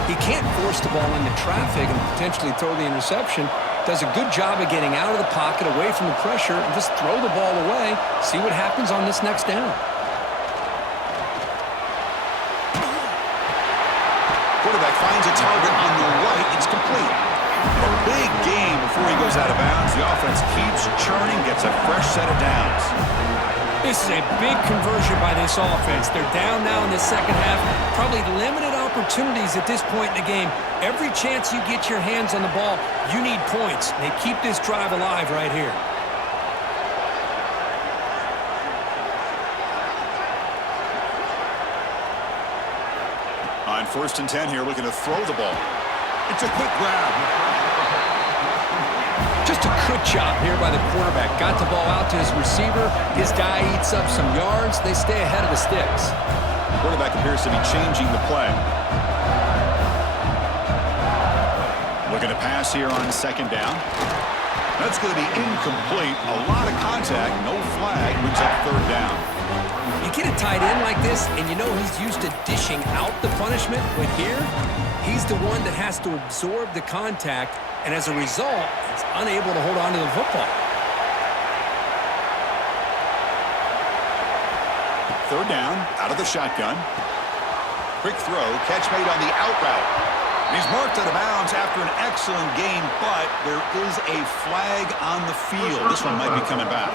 He can't force the ball into traffic and potentially throw the interception. Does a good job of getting out of the pocket, away from the pressure, and just throw the ball away. See what happens on this next down. Quarterback finds a target on the right. It's complete. A big gain before he goes out of bounds. The offense keeps churning, gets a fresh set of downs. This is a big conversion by this offense. They're down now in the second half. Probably limited opportunities at this point in the game. Every chance you get your hands on the ball, you need points. They keep this drive alive right here. On 1st and 10 here, looking to throw the ball. It's a quick grab. Just a good job here by the quarterback. Got the ball out to his receiver. His guy eats up some yards. They stay ahead of the sticks. Quarterback appears to be changing the play. Looking to pass here on 2nd down. That's going to be incomplete. A lot of contact. No flag. Brings up 3rd down. You get a tight end like this, and you know he's used to dishing out the punishment, but here, he's the one that has to absorb the contact, and as a result, he's unable to hold on to the football. 3rd down, out of the shotgun. Quick throw, catch made on the out route. And he's marked out of bounds after an excellent game, but there is a flag on the field. This one might be coming back.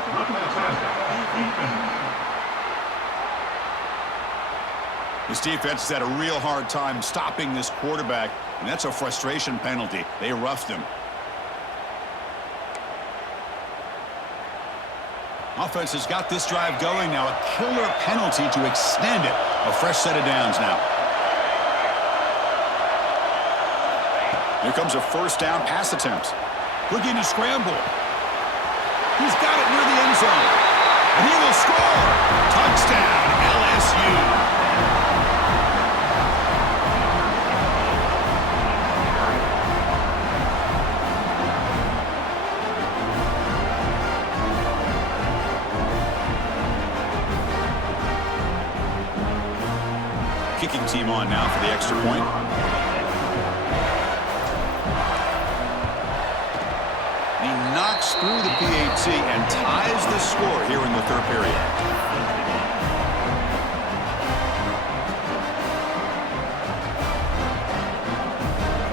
This defense has had a real hard time stopping this quarterback. And that's a frustration penalty. They roughed him. Offense has got this drive going now. A killer penalty to extend it. A fresh set of downs now. Here comes a first down pass attempt. Looking to scramble. He's got it near the end zone. And he will score. Touchdown, LSU. Kicking team on now for the extra point. He knocks through the PAT and ties the score here in the third period.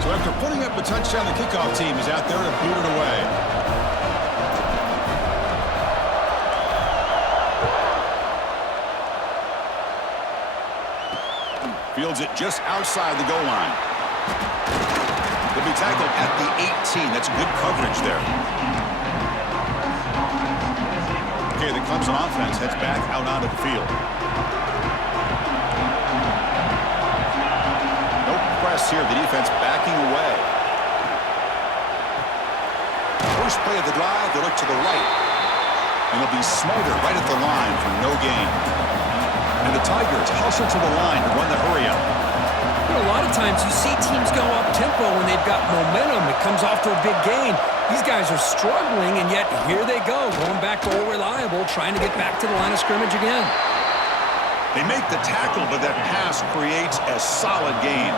So after putting up a touchdown, the kickoff team is out there to boot it away. Fields it just outside the goal line. He'll be tackled at the 18. That's good coverage there. Okay, the Clemson offense heads back out onto the field. No press here. The defense backing away. First play of the drive, they look to the right. And they'll be smothered right at the line for no gain. And the Tigers hustle to the line to run the hurry up. You know, a lot of times you see teams go up-tempo when they've got momentum. It comes off to a big gain. These guys are struggling, and yet here they go, going back to old reliable, trying to get back to the line of scrimmage again. They make the tackle, but that pass creates a solid gain.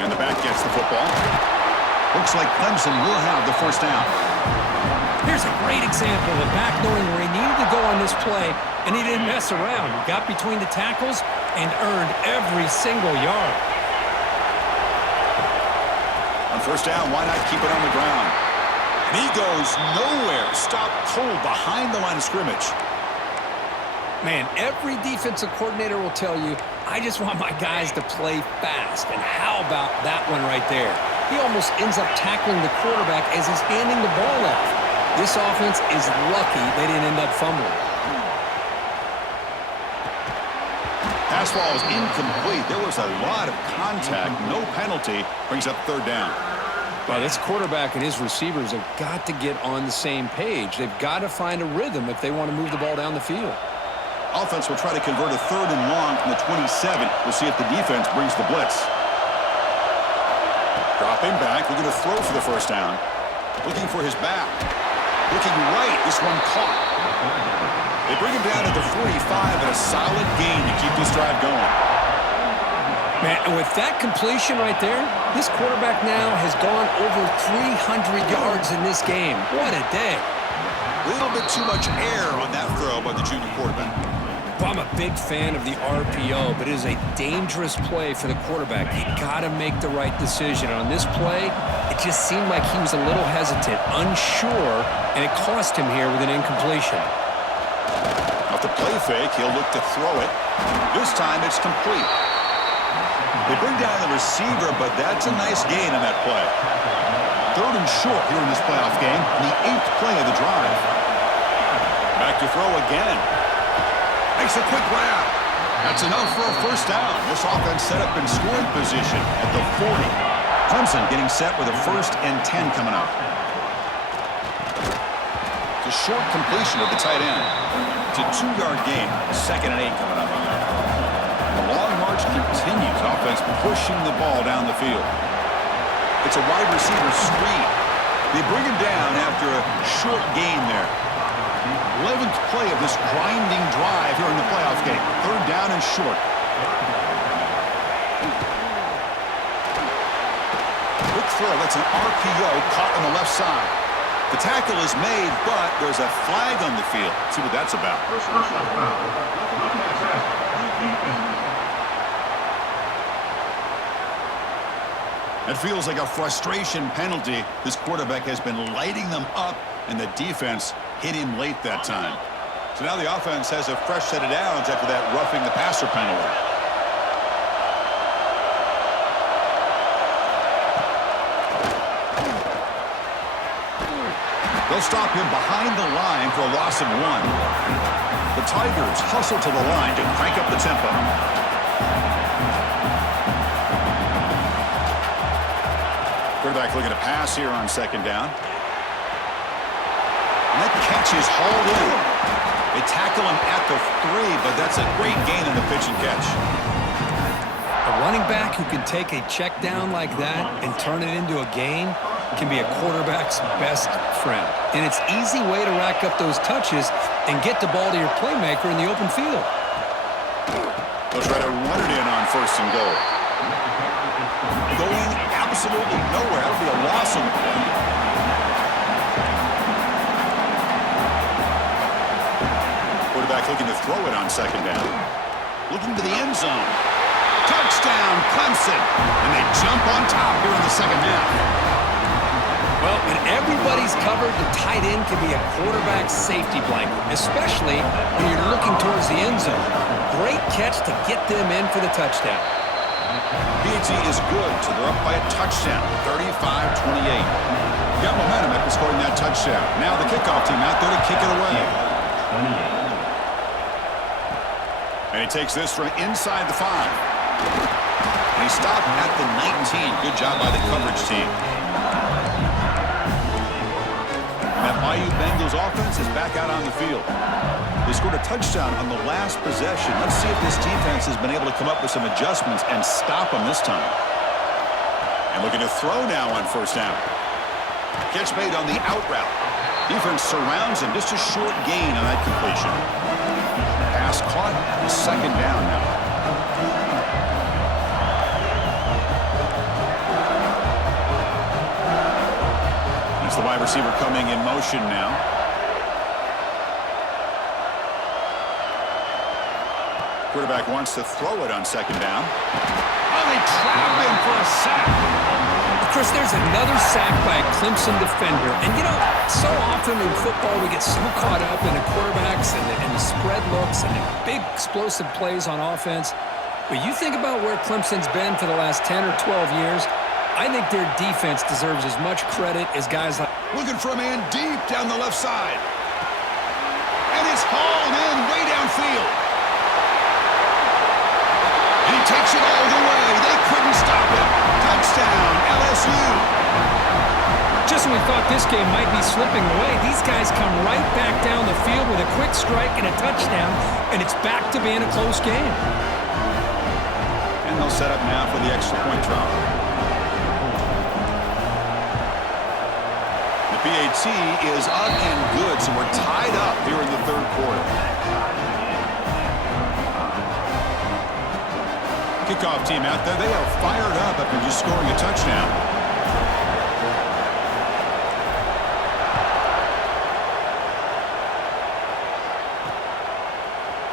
And the back gets the football. Looks like Clemson will have the first down. Here's a great example of the back knowing where he needed to go on this play, and he didn't mess around. He got between the tackles and earned every single yard. On first down, why not keep it on the ground? And he goes nowhere. Stopped cold behind the line of scrimmage. Man, every defensive coordinator will tell you, I just want my guys to play fast. And how about that one right there? He almost ends up tackling the quarterback as he's handing the ball off. This offense is lucky they didn't end up fumbling. Pass ball was incomplete. There was a lot of contact. No penalty. Brings up third down. Well, this quarterback and his receivers have got to get on the same page. They've got to find a rhythm if they want to move the ball down the field. Offense will try to convert a third and long from the 27. We'll see if the defense brings the blitz. Dropping back, looking to throw for the first down. Looking for his back. Looking right, this one caught. They bring him down at the 45 and a solid gain to keep this drive going. Man, and with that completion right there, this quarterback now has gone over 300 yards in this game. What a day. A little bit too much air on that throw by the junior quarterback. Well, I'm a big fan of the RPO, but it is a dangerous play for the quarterback. You got to make the right decision. On this play, it just seemed like he was a little hesitant, unsure, and it cost him here with an incompletion. Off the play fake, he'll look to throw it. This time it's complete. They bring down the receiver, but that's a nice gain on that play. Third and short here in this playoff game, the 8th play of the drive. Back to throw again. Makes a quick grab. That's enough for a first down. This offense set up in scoring position at the 40. Clemson getting set with a 1st and 10 coming up. It's a short completion of the tight end. It's a 2-yard gain. 2nd and 8 coming up. The long march continues. Offense pushing the ball down the field. It's a wide receiver screen. They bring him down after a short gain there. 11th play of this grinding drive here in the playoff game. 3rd down and short. Quick throw. That's an RPO caught on the left side. The tackle is made, but there's a flag on the field. Let's see what that's about. It feels like a frustration penalty. This quarterback has been lighting them up, and the defense hit him late that time. So now the offense has a fresh set of downs after that roughing the passer penalty. They'll stop him behind the line for a loss of 1. The Tigers hustle to the line to crank up the tempo. Quarterback looking to pass here on 2nd down. And that catch is hauled in. They tackle him at the 3, but that's a great gain in the pitch and catch. A running back who can take a check down like that and turn it into a gain can be a quarterback's best friend. And it's an easy way to rack up those touches and get the ball to your playmaker in the open field. They'll try to run it in on 1st and goal. Going absolutely nowhere. That'll be a loss on the play. Quarterback looking to throw it on 2nd down. Looking to the end zone. Touchdown, Clemson. And they jump on top here in the 2nd half. Well, when everybody's covered, the tight end can be a quarterback's safety blanket, especially when you're looking towards the end zone. Great catch to get them in for the touchdown. PAT is good, so they're up by a touchdown, 35-28. Got momentum after scoring that touchdown. Now the kickoff team out there to kick it away. And he takes this from inside the 5. And he stopped at the 19. Good job by the coverage team. And that Bayou Bengals offense is back out on the field. They scored a touchdown on the last possession. Let's see if this defense has been able to come up with some adjustments and stop them this time. And looking to throw now on 1st down. Catch made on the out route. Defense surrounds him. Just a short gain on that completion. Pass caught. 2nd down now. It's the wide receiver coming in motion now. Quarterback wants to throw it on 2nd down. Oh, they trap him for a sack. Chris, there's another sack by a Clemson defender. And, you know, so often in football we get so caught up in the quarterbacks and the spread looks and the big explosive plays on offense. But you think about where Clemson's been for the last 10 or 12 years, I think their defense deserves as much credit as guys like... Looking for a man deep down the left side. And it's hauled in way downfield. And he takes it all the way. They couldn't stop him. Touchdown, LSU. Just when we thought this game might be slipping away, these guys come right back down the field with a quick strike and a touchdown, and it's back to being a close game. And they'll set up now for the extra point try. The PAT is up and good, so we're tied up here in the 3rd quarter. Kickoff team out there, they are fired up after just scoring a touchdown.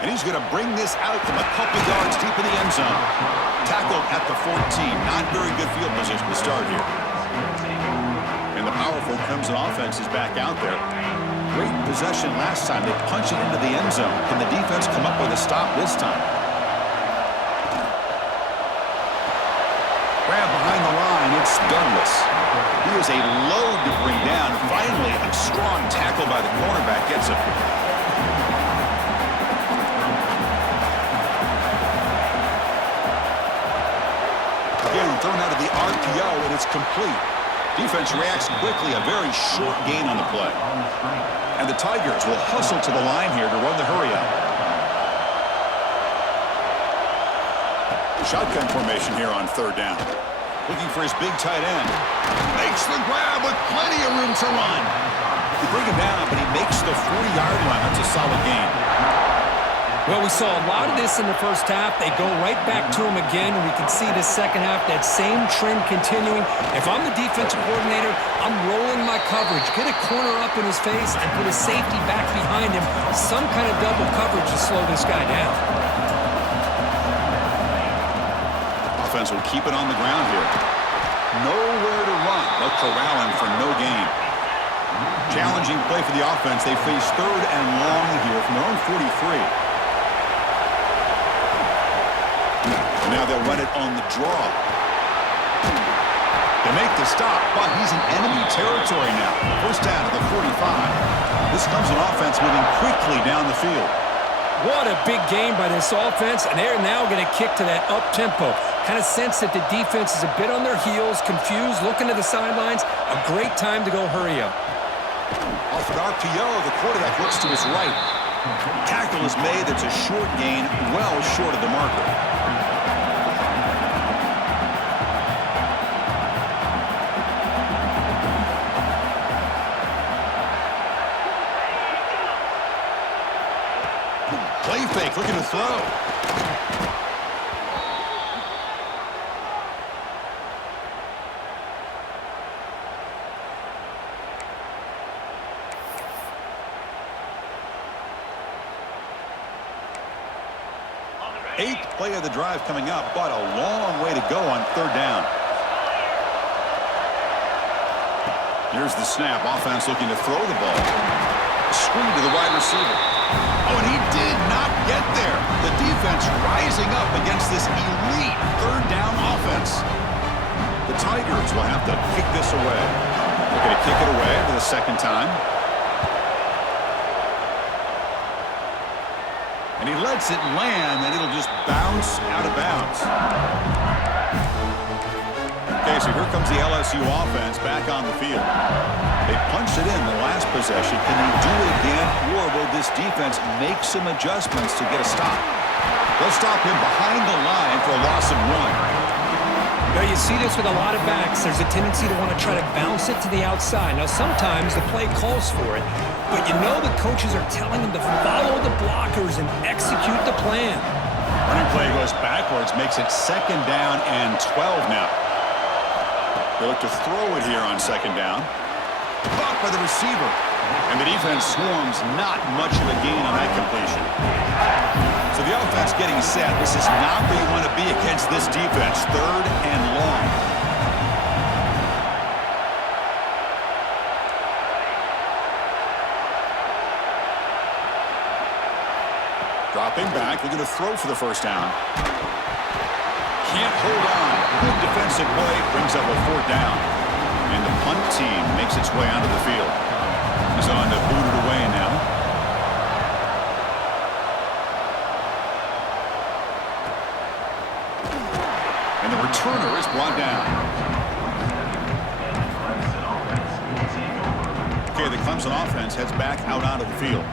And he's going to bring this out from a couple yards deep in the end zone. Tackled at the 14. Not very good field position to start here. And the powerful Clemson offense is back out there. Great possession last time. They punch it into the end zone. Can the defense come up with a stop this time? Grab behind the line. It's Douglas. He is a load to bring down. Finally, a strong tackle by the cornerback gets him. Again, thrown out of the RPO, and it's complete. Defense reacts quickly. A very short gain on the play. And the Tigers will hustle to the line here to run the hurry-up. Shotgun formation here on 3rd down. Looking for his big tight end. Makes the grab with plenty of room to run. They bring him down, but he makes the 40-yard line. That's a solid gain. Well, we saw a lot of this in the 1st half. They go right back to him again, and we can see the 2nd half, that same trend continuing. If I'm the defensive coordinator, I'm rolling my coverage. Get a corner up in his face and put a safety back behind him. Some kind of double coverage to slow this guy down. Offense will keep it on the ground here. Nowhere to run. They'll corral him for no gain. Challenging play for the offense. They face 3rd and long here from their own 43. And now they'll run it on the draw. They make the stop, but he's in enemy territory now. First down to the 45. This Clemson offense moving quickly down the field. What a big game by this offense, and they're now going to kick to that up-tempo. Kind of sense that the defense is a bit on their heels, confused, looking to the sidelines. A great time to go hurry up. Off an RPO, the quarterback looks to his right. Tackle is made. That's a short gain, well short of the marker. Play fake, looking to throw. Eighth play of the drive coming up, but a long way to go on 3rd down. Here's the snap. Offense looking to throw the ball. Screen to the wide receiver. Oh, and he did not get there. The defense rising up against this elite 3rd down offense. The Tigers will have to kick this away. They're going to kick it away for the 2nd time. And he lets it land, and it'll just bounce out of bounds. Okay, so here comes the LSU offense back on the field. They punched it in the last possession. Can they do it again, or will this defense make some adjustments to get a stop? They'll stop him behind the line for a loss of 1. Now, you see this with a lot of backs. There's a tendency to want to try to bounce it to the outside. Now, sometimes the play calls for it, but you know the coaches are telling them to follow the blockers and execute the plan. Running play goes backwards, makes it 2nd down and 12 now. They look to throw it here on 2nd down. Caught by the receiver. And the defense swarms, not much of a gain on that completion. So the offense getting set. This is not where you want to be against this defense. 3rd and long. Dropping back, we're going to throw for the 1st down. Can't hold on. Good defensive play, brings up a 4th down. And the punt team makes its way onto the field. He's on to boot it away now. And the returner is brought down. Okay, the Clemson offense heads back out onto the field.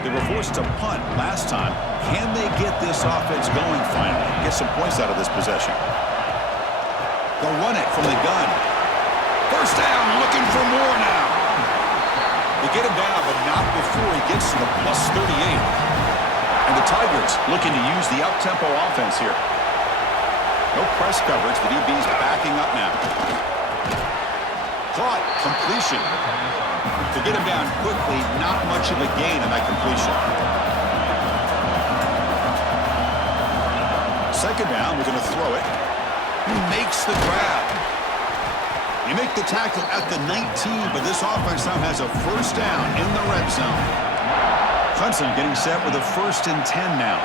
They were forced to punt last time. Can they get this offense going finally? Get some points out of this possession. They'll run it from the gun. 1st down, looking for more now. They get him down, but not before he gets to the +38. And the Tigers looking to use the up-tempo offense here. No press coverage. The DB's backing up now. Caught. Completion. To get him down quickly, not much of a gain on that completion. 2nd down, we're going to throw it. He makes the grab. You make the tackle at the 19, but this offense now has a 1st down in the red zone. Clemson getting set with a 1st and 10 now.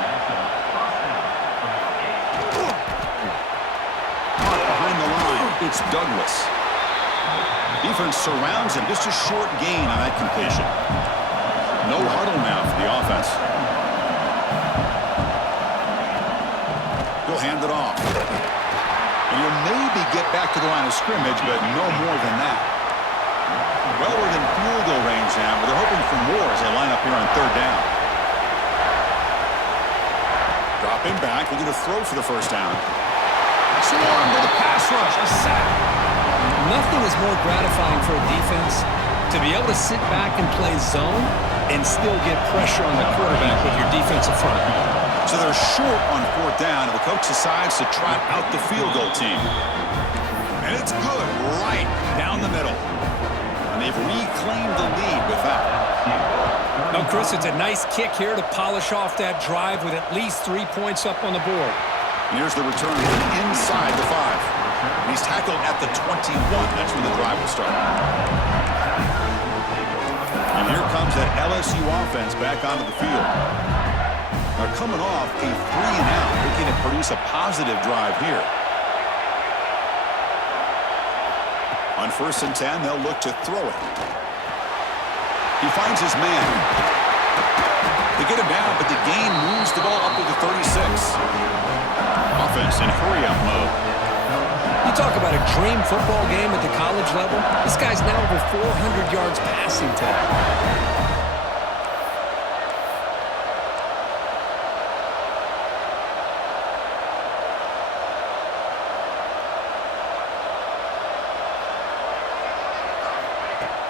Caught behind the line. It's Douglas. Defense surrounds him. Just a short gain on that completion. No huddle now for the offense. He'll hand it off. And you'll maybe get back to the line of scrimmage, but no more than that. Well within field goal range now, but they're hoping for more as they line up here on 3rd down. Dropping back, looking to throw for the 1st down. Swarm with a pass rush, a sack. Nothing is more gratifying for a defense to be able to sit back and play zone and still get pressure on the quarterback with your defensive front. So they're short on 4th down, and the coach decides to trot out the field goal team. And it's good right down the middle. And they've reclaimed the lead with that. Now, Chris, it's a nice kick here to polish off that drive with at least 3 points up on the board. And here's the return from inside the 5. And he's tackled at the 21. That's when the drive will start. LSU offense back onto the field. They're coming off a 3-and-out, looking to produce a positive drive here. On 1st and 10, they'll look to throw it. He finds his man. They get him down, but the gain moves the ball up to the 36. Offense in hurry-up mode. You talk about a dream football game at the college level. This guy's now over 400 yards passing today.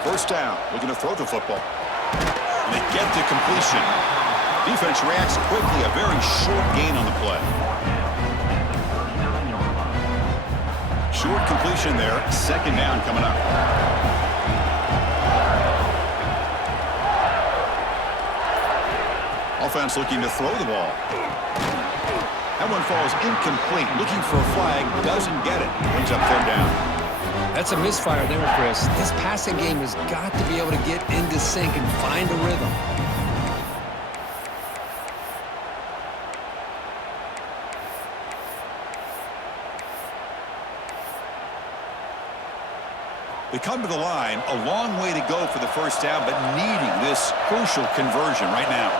First down, looking to throw the football. And they get the completion. Defense reacts quickly, a very short gain on the play. Short completion there, 2nd down coming up. Offense looking to throw the ball. That one falls incomplete. Looking for a flag, doesn't get it. Brings up 3rd down. That's a misfire there, Chris. This passing game has got to be able to get into sync and find a rhythm. They come to the line, a long way to go for the 1st down, but needing this crucial conversion right now.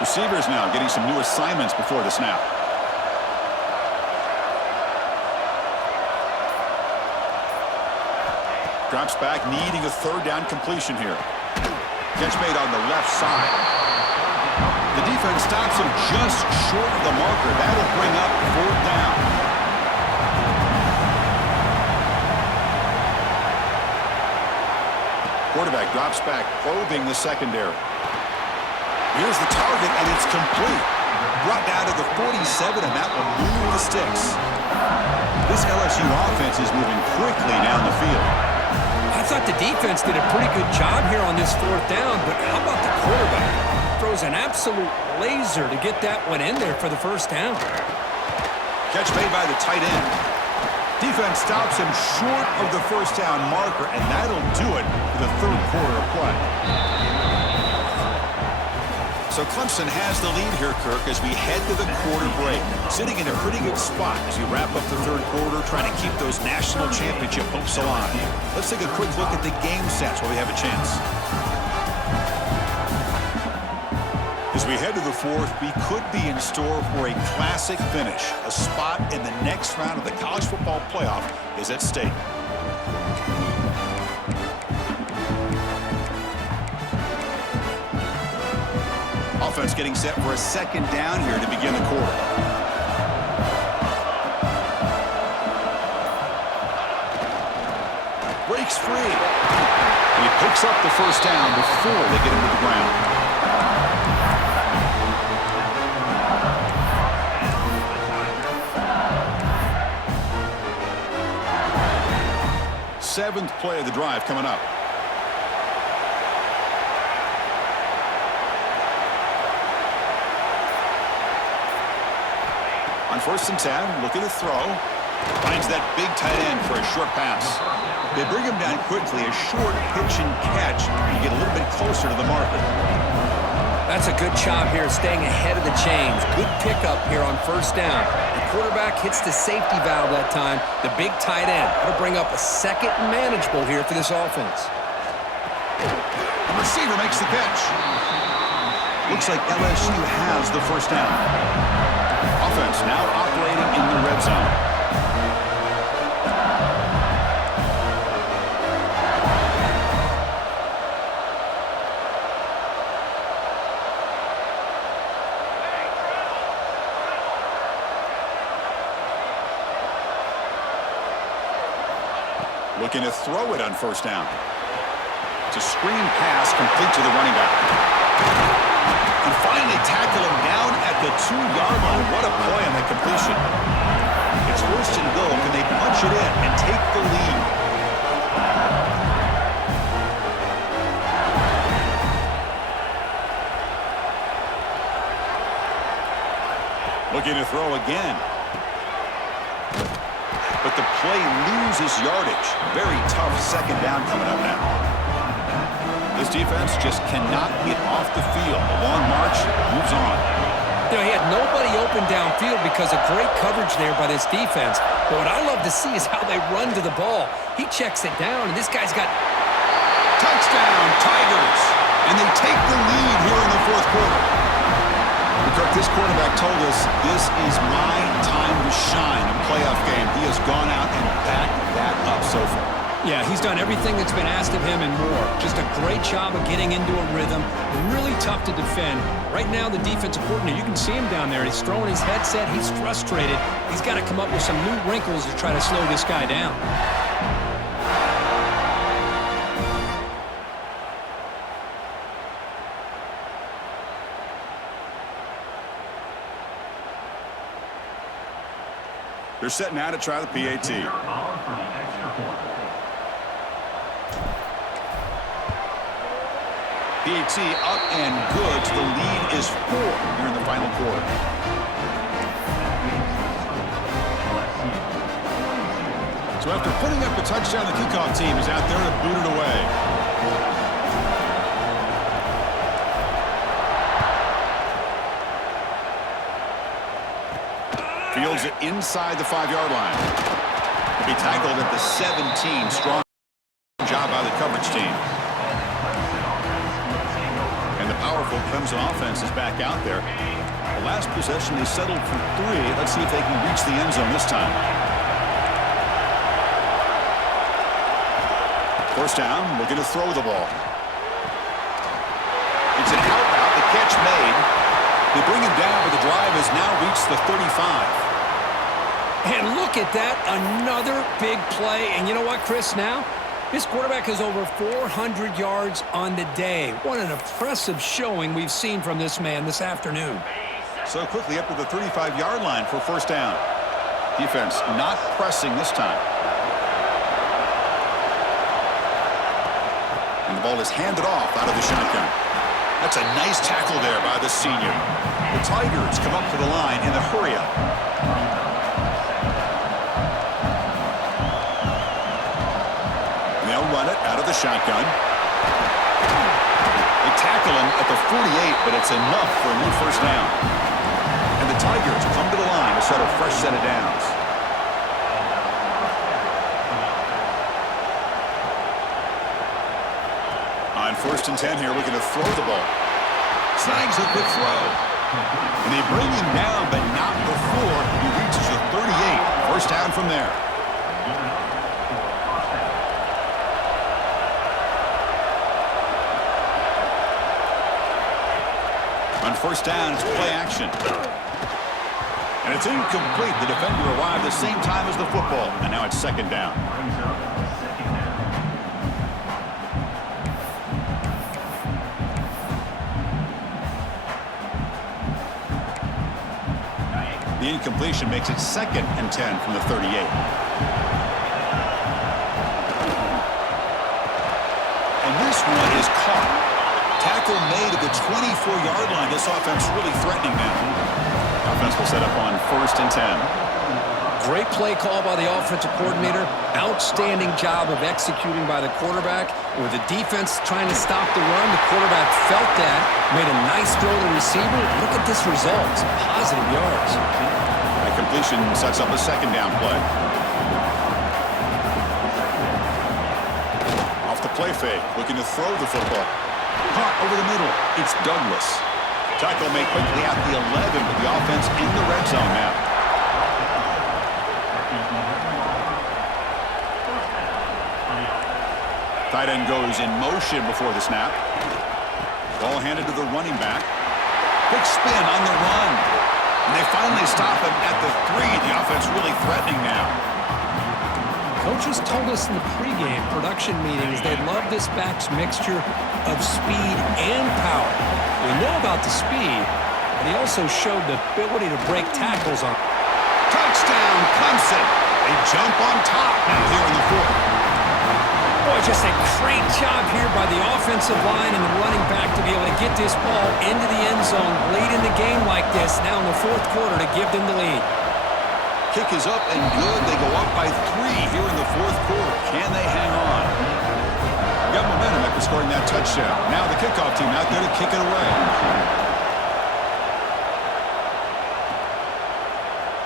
Receivers now getting some new assignments before the snap. Drops back, needing a 3rd down completion here. Catch made on the left side. The defense stops him just short of the marker. That'll bring up 4th down. Quarterback drops back, probing the secondary. Here's the target, and it's complete. Brought down to the 47, and that will move the sticks. This LSU offense is moving quickly down the field. I thought the defense did a pretty good job here on this 4th down, but how about the quarterback? Throws an absolute laser to get that one in there for the 1st down. Catch made by the tight end. Defense stops him short of the 1st down marker, and that'll do it for the 3rd quarter of play. So Clemson has the lead here, Kirk, as we head to the quarter break. Sitting in a pretty good spot as we wrap up the 3rd quarter, trying to keep those national championship hopes alive. Let's take a quick look at the game stats while we have a chance. As we head to the 4th, we could be in store for a classic finish. A spot in the next round of the college football playoff is at stake. Offense getting set for a 2nd down here to begin the quarter. Breaks free. He picks up the 1st down before they get him to the ground. Seventh play of the drive coming up. On 1st and 10, looking to throw. Finds that big tight end for a short pass. They bring him down quickly. A short pitch and catch. You get a little bit closer to the marker. That's a good job here, staying ahead of the chains. Good pickup here on 1st down. The quarterback hits the safety valve that time. The big tight end. That'll bring up a 2nd and manageable here for this offense. The receiver makes the catch. Looks like LSU has the 1st down. Offense now operating in the red zone. Looking to throw it on 1st down. It's a screen pass complete to the running back. And finally tackle him down at the 2-yard line. What a play on that completion. It's 1st and goal. Can they punch it in and take the lead? Looking to throw again. But the play loses yardage. Very tough 2nd down coming up now. This defense just cannot get off the field. The long march moves on. You know, he had nobody open downfield because of great coverage there by this defense. But what I love to see is how they run to the ball. He checks it down, and this guy's got... Touchdown, Tigers! And they take the lead here in the fourth quarter. Kirk, this quarterback told us this is my time to shine in a playoff game. He has gone out and backed that up so far. Yeah, he's done everything that's been asked of him and more. Just a great job of getting into a rhythm. Really tough to defend. Right now, the defensive coordinator, you can see him down there. He's throwing his headset. He's frustrated. He's got to come up with some new wrinkles to try to slow this guy down. They're setting out to try the PAT. PAT up and good. The lead is 4 here in the final quarter. So after putting up a touchdown, the kickoff team is out there to boot it away. Fields it inside the 5-yard line. He'll be tackled at the 17. Strong job by the coverage team. And the powerful Clemson offense is back out there. The last possession, they settled for 3. Let's see if they can reach the end zone this time. First down, looking to throw the ball. It's an out route, the catch made. They bring him down, but the drive has now reached the 35. And look at that, another big play. And you know what, Chris, now? This quarterback has over 400 yards on the day. What an impressive showing we've seen from this man this afternoon. So quickly up to the 35-yard line for first down. Defense not pressing this time. And the ball is handed off out of the shotgun. That's a nice tackle there by the senior. The Tigers come up to the line in a hurry-up. They'll run it out of the shotgun. They tackle him at the 48, but it's enough for a new first down. And the Tigers come to the line to set a fresh set of downs. On 1st and 10 here, looking to throw the ball. Snags a quick throw. And they bring him down, but not before he reaches the 38. First down from there. On first down, it's play action. And it's incomplete. The defender arrived the same time as the football. And now it's second down. The incompletion makes it 2nd and 10 from the 38. And this one is caught. Tackle made at the 24-yard line. This offense really threatening now. Offense will set up on 1st and 10. Great play call by the offensive coordinator. Outstanding job of executing by the quarterback. With the defense trying to stop the run, the quarterback felt that, made a nice throw to the receiver. Look at this result. Some positive yards. That completion sets up a second down play. Off the play fake, looking to throw the football. Caught over the middle. It's Douglas. Tackle made quickly at the 11, with the offense in the red zone now. Tight end goes in motion before the snap. Ball handed to the running back. Quick spin on the run. And they finally stop him at the 3. The offense really threatening now. Coaches told us in the pregame production meetings they love this back's mixture of speed and power. We know about the speed, but he also showed the ability to break tackles on. Touchdown, Clemson. They jump on top now here in the 4th. Boy, just a great job here by the offensive line and the running back to be able to get this ball into the end zone late in the game like this, now in the 4th quarter to give them the lead. Kick is up and good. They go up by 3 here in the 4th quarter. Can they hang on? Got momentum at the scoring that touchdown. Now the kickoff team out there to kick it away.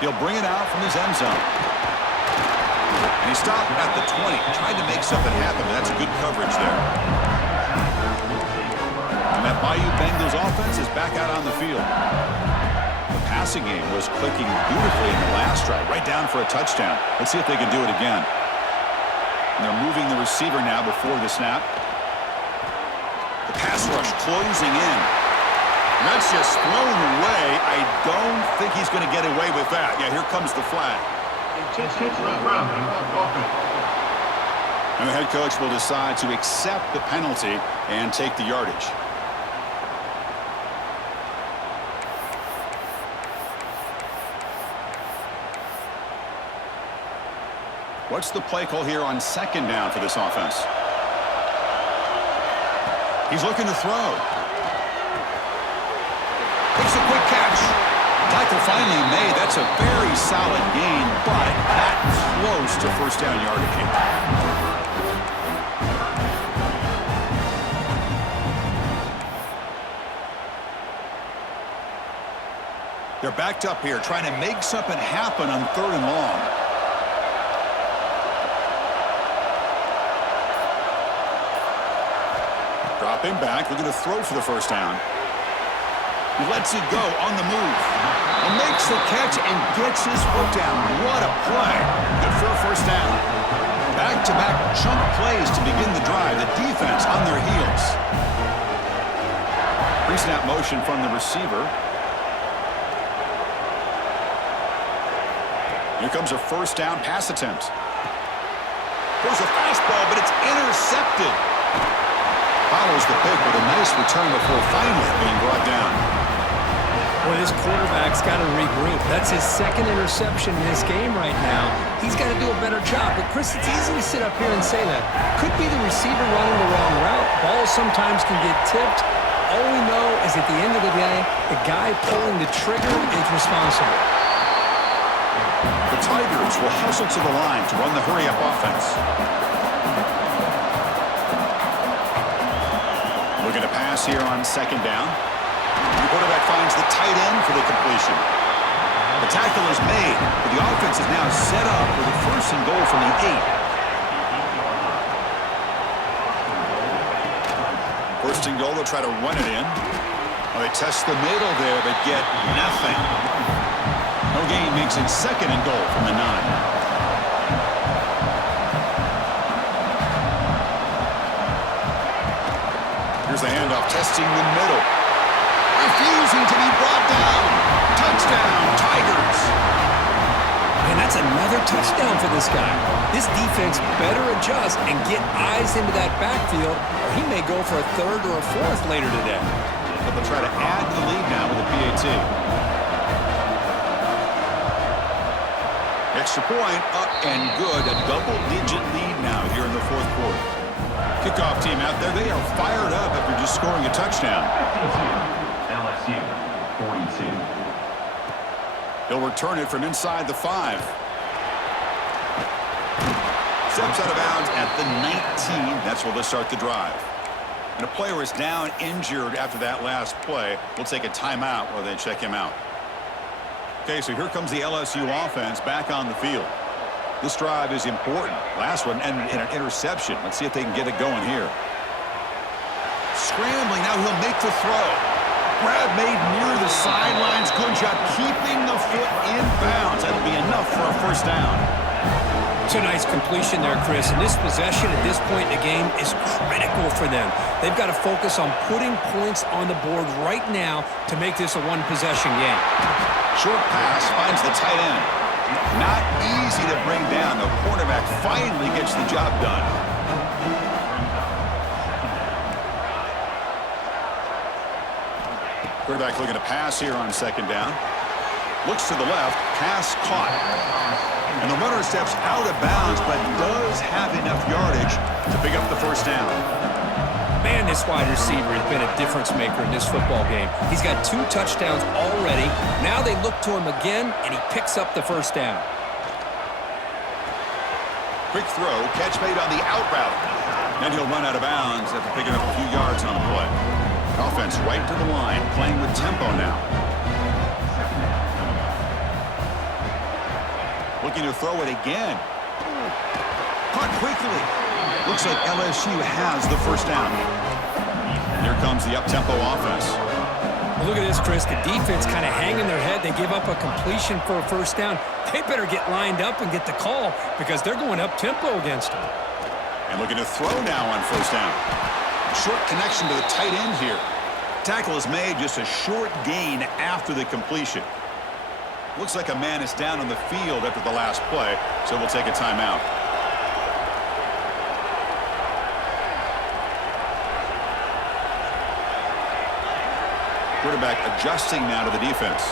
He'll bring it out from his end zone. And he stopped at the 20, trying to make something happen, but that's a good coverage there. And that Bayou Bengals offense is back out on the field. The passing game was clicking beautifully in the last drive, right down for a touchdown. Let's see if they can do it again. And they're moving the receiver now before the snap. The pass rush closing in. And that's just thrown away. I don't think he's going to get away with that. Yeah, here comes the flag. And the head coach will decide to accept the penalty and take the yardage. What's the play call here on second down for this offense? He's looking to throw. Takes a quick catch. Tackle finally made. That's a very solid gain, but not close to first down yardage here. They're backed up here, trying to make something happen on 3rd and long. Dropping back, looking to throw for the first down. He lets it go on the move. And makes the catch and gets his foot down. What a play. Good for a first down. Back-to-back chunk plays to begin the drive. The defense on their heels. Pre-snap motion from the receiver. Here comes a first down pass attempt. There's a fastball, but it's intercepted. Follows the pick with a nice return before finally being brought down. Well, this quarterback's got to regroup. That's his second interception in this game right now. He's got to do a better job. But, Chris, it's easy to sit up here and say that. Could be the receiver running the wrong route. Balls sometimes can get tipped. All we know is at the end of the day, the guy pulling the trigger is responsible. The Tigers will hustle to the line to run the hurry-up offense. Looking to pass here on second down. The quarterback finds the tight end for the completion. The tackle is made, but the offense is now set up with a 1st and goal from the 8. 1st and goal, they'll try to run it in. Well, they test the middle there, but get nothing. No gain makes it 2nd and goal from the 9. Here's the handoff, testing the middle. Refusing to be brought down. Touchdown, Tigers. Man, that's another touchdown for this guy. This defense better adjust and get eyes into that backfield, or he may go for a 3rd or a 4th later today. But they'll try to add to the lead now with a PAT. Extra point, up and good. A double-digit lead now here in the 4th quarter. Kickoff team out there, they are fired up after just scoring a touchdown. LSU, 42. He'll return it from inside the 5. Steps out of bounds at the 19. That's where they'll start the drive. And a player is down injured after that last play. We'll take a timeout while they check him out. Okay, so here comes the LSU offense back on the field. This drive is important. Last one ended in an interception. Let's see if they can get it going here. Scrambling, now he'll make the throw. Grab made near the sidelines. Good job keeping the foot in bounds. That'll be enough for a first down. It's a nice completion there, Chris. And this possession at this point in the game is critical for them. They've got to focus on putting points on the board right now to make this a one-possession game. Short pass finds the tight end. Not easy to bring down. The cornerback finally gets the job done. Quarterback looking to pass here on second down. Looks to the left. Pass caught. And the runner steps out of bounds, but does have enough yardage to pick up the first down. Man, this wide receiver has been a difference maker in this football game. He's got 2 touchdowns already. Now they look to him again, and he picks up the first down. Quick throw, catch made on the out route. And he'll run out of bounds after picking up a few yards on the play. Offense right to the line, playing with tempo now. Looking to throw it again. Caught quickly. Looks like LSU has the first down. Here comes the up-tempo offense. Well, look at this, Chris. The defense kind of hanging their head. They give up a completion for a first down. They better get lined up and get the call because they're going up-tempo against them. And looking to throw now on first down. Short connection to the tight end here. Tackle is made, just a short gain after the completion. Looks like a man is down on the field after the last play, so we'll take a timeout. Quarterback adjusting now to the defense.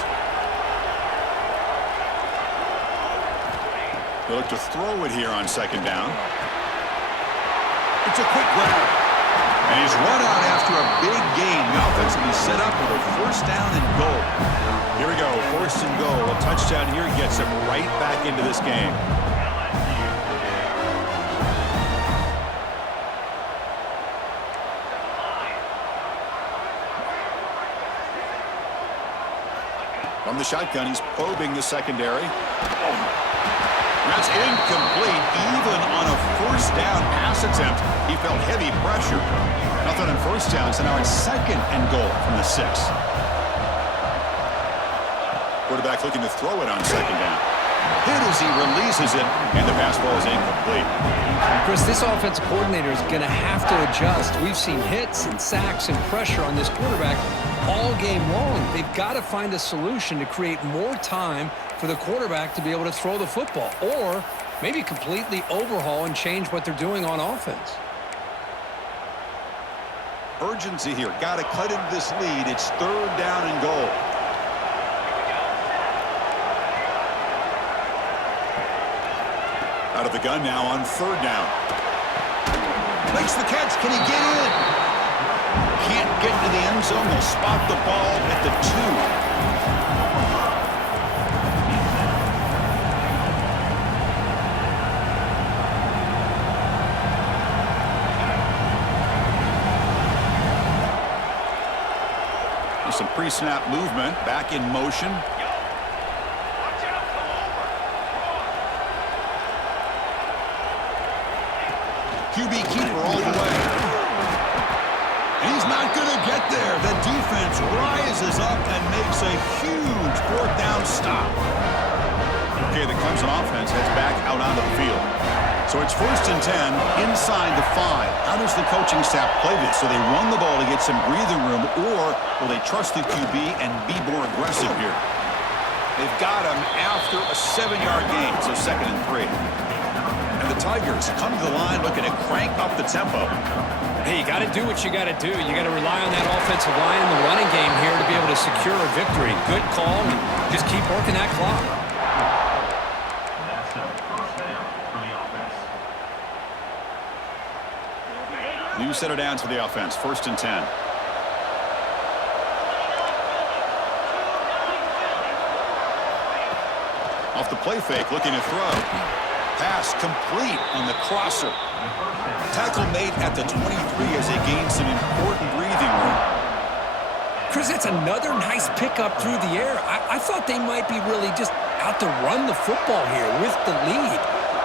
They look to throw it here on second down. It's a quick grab. And he's run out after a big gain. The offense will be set up with a first down and goal. Here we go, first and goal. A touchdown here gets him right back into this game. From the shotgun, he's probing the secondary. That's incomplete. Even on a first down pass attempt, he felt heavy pressure. Nothing on first down, so now it's second and goal from the 6. Quarterback looking to throw it on second down. Hit as he releases it, and the pass ball is incomplete. Chris, this offensive coordinator is going to have to adjust. We've seen hits and sacks and pressure on this quarterback all game long. They've got to find a solution to create more time for the quarterback to be able to throw the football, or maybe completely overhaul and change what they're doing on offense. Urgency here. Got to cut into this lead. It's third down and goal. Out of the gun now on third down. Makes the catch. Can he get in? Can't get into the end zone. They'll spot the ball at the 2. Some pre-snap movement, back in motion. QB keeper all the way. And he's not going to get there. The defense rises up and makes a huge fourth down stop. Okay, the Clemson offense heads back out onto the field. So it's first and 10 inside the 5. How does the coaching staff play this? So they run the ball to get some breathing room, or will they trust the QB and be more aggressive here? They've got him after a 7-yard gain, so second and 3. And the Tigers come to the line looking to crank up the tempo. Hey, you got to do what you got to do. You got to rely on that offensive line in the running game here to be able to secure a victory. Good call, and just keep working that clock. New set of downs for the offense. First and 10. Off the play fake, looking to throw. Pass complete on the crosser. Tackle made at the 23 as they gain some important breathing room. Chris, that's another nice pickup through the air. I thought they might be really just out to run the football here with the lead.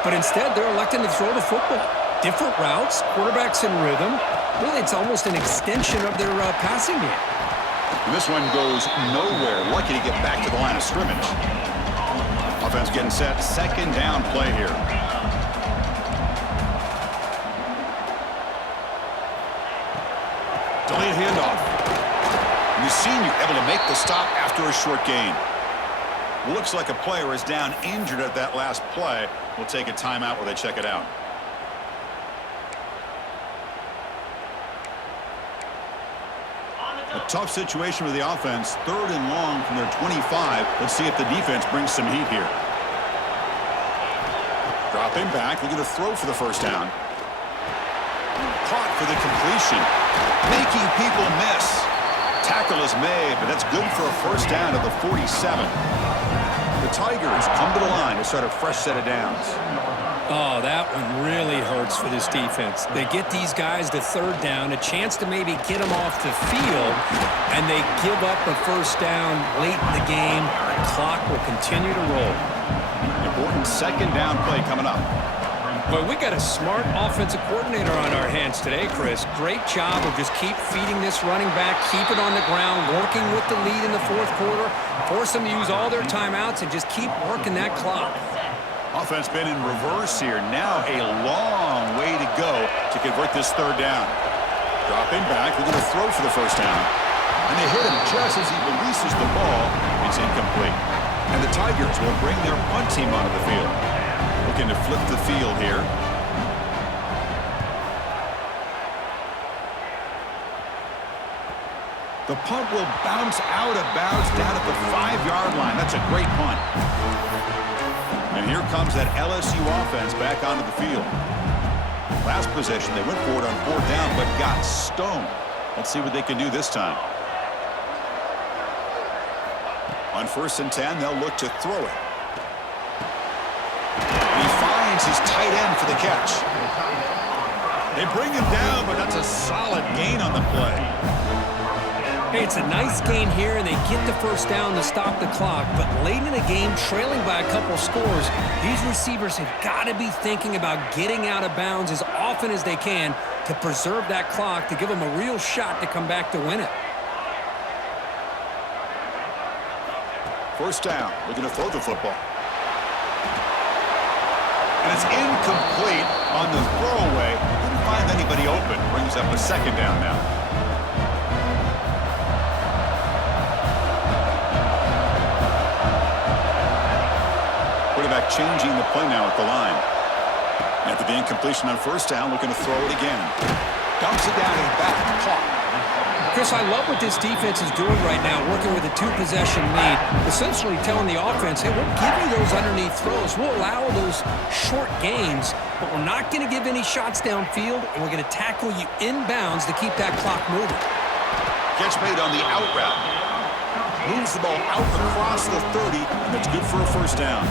But instead, they're electing to throw the football. Different routes, quarterbacks in rhythm. Really, it's almost an extension of their passing game. And this one goes nowhere. Lucky to get back to the line of scrimmage. Offense getting set. Second down play here. Delayed handoff. And the senior able to make the stop after a short gain. Looks like a player is down injured at that last play. We'll take a timeout while they check it out. A tough situation with the offense. Third and long from their 25. Let's see if the defense brings some heat here. Dropping back, looking to throw for the first down. Caught for the completion. Making people miss. Tackle is made, but that's good for a first down at the 47. The Tigers come to the line to start a fresh set of downs. Oh, that one really hurts for this defense. They get these guys to third down, a chance to maybe get them off the field, and they give up a first down late in the game. The clock will continue to roll. Important second down play coming up. But we got a smart offensive coordinator on our hands today, Chris. Great job of just keep feeding this running back, keep it on the ground, working with the lead in the fourth quarter, force them to use all their timeouts, and just keep working that clock. Offense been in reverse here. Now a long way to go to convert this third down. Dropping back, they're going to throw for the first down. And they hit him just as he releases the ball. It's incomplete. And the Tigers will bring their punt team onto the field. Looking to flip the field here. The punt will bounce out of bounds down at the 5-yard line. That's a great punt. And here comes that LSU offense back onto the field. Last possession, they went for it on fourth down, but got stoned. Let's see what they can do this time. On 1st and 10, they'll look to throw it. He finds his tight end for the catch. They bring him down, but that's a solid gain on the play. Hey, it's a nice gain here, and they get the first down to stop the clock. But late in the game, trailing by a couple scores, these receivers have got to be thinking about getting out of bounds as often as they can to preserve that clock, to give them a real shot to come back to win it. First down. We're going to throw the football. And it's incomplete on the throwaway. Couldn't find anybody open. Brings up a second down now. Quarterback changing the play now at the line. After the incompletion on first down, looking to throw it again. Dumps it down and back. Caught. Chris, I love what this defense is doing right now, working with a two-possession lead, essentially telling the offense, hey, we'll give you those underneath throws. We'll allow those short gains, but we're not going to give any shots downfield, and we're going to tackle you inbounds to keep that clock moving. Catch made on the out route. Moves the ball out across the 30, and that's good for a first down.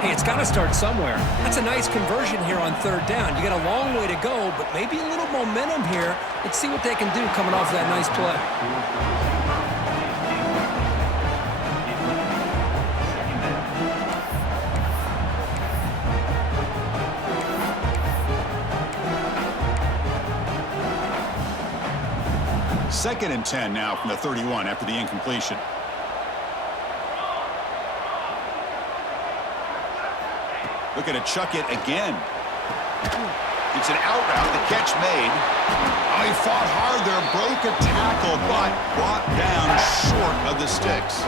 Hey, it's got to start somewhere. That's a nice conversion here on third down. You got a long way to go, but maybe a little momentum here. Let's see what they can do coming off that nice play. Second and 10 now from the 31 after the incompletion. Looking to chuck it again. It's an out route. The catch made. Oh, he fought hard there. Broke a tackle, but brought down short of the sticks.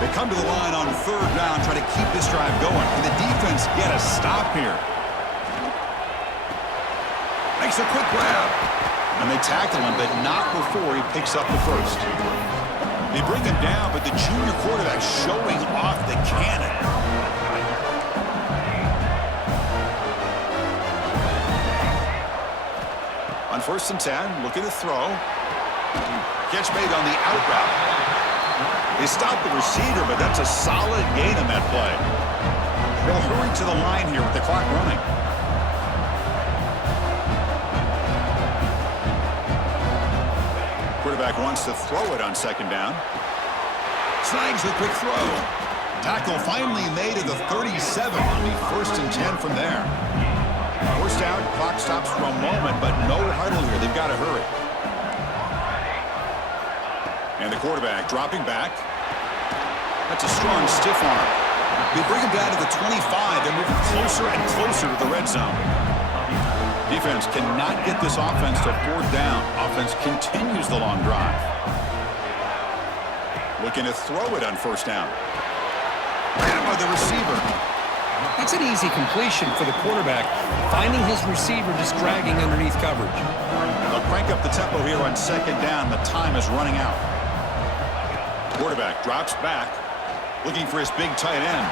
They come to the line on third down, try to keep this drive going. Can the defense get a stop here? Makes a quick grab. And they tackle him, but not before he picks up the first. They bring him down, but the junior quarterback showing off the cannon. On 1st and 10, looking to throw. Catch made on the out route. They stop the receiver, but that's a solid gain on that play. They'll hurry to the line here with the clock running. Quarterback wants to throw it on second down. Snags the quick throw. Tackle finally made at the 37. It'll be 1st and 10 from there. First down, clock stops for a moment, but no huddle here. They've got to hurry. And the quarterback dropping back. That's a strong stiff arm. They bring him down to the 25. They're moving closer and closer to the red zone. Defense cannot get this offense to fourth down. Offense continues the long drive. Looking to throw it on first down. Ran by the receiver. That's an easy completion for the quarterback, finding his receiver just dragging underneath coverage. They'll crank up the tempo here on second down. The time is running out. Quarterback drops back, looking for his big tight end.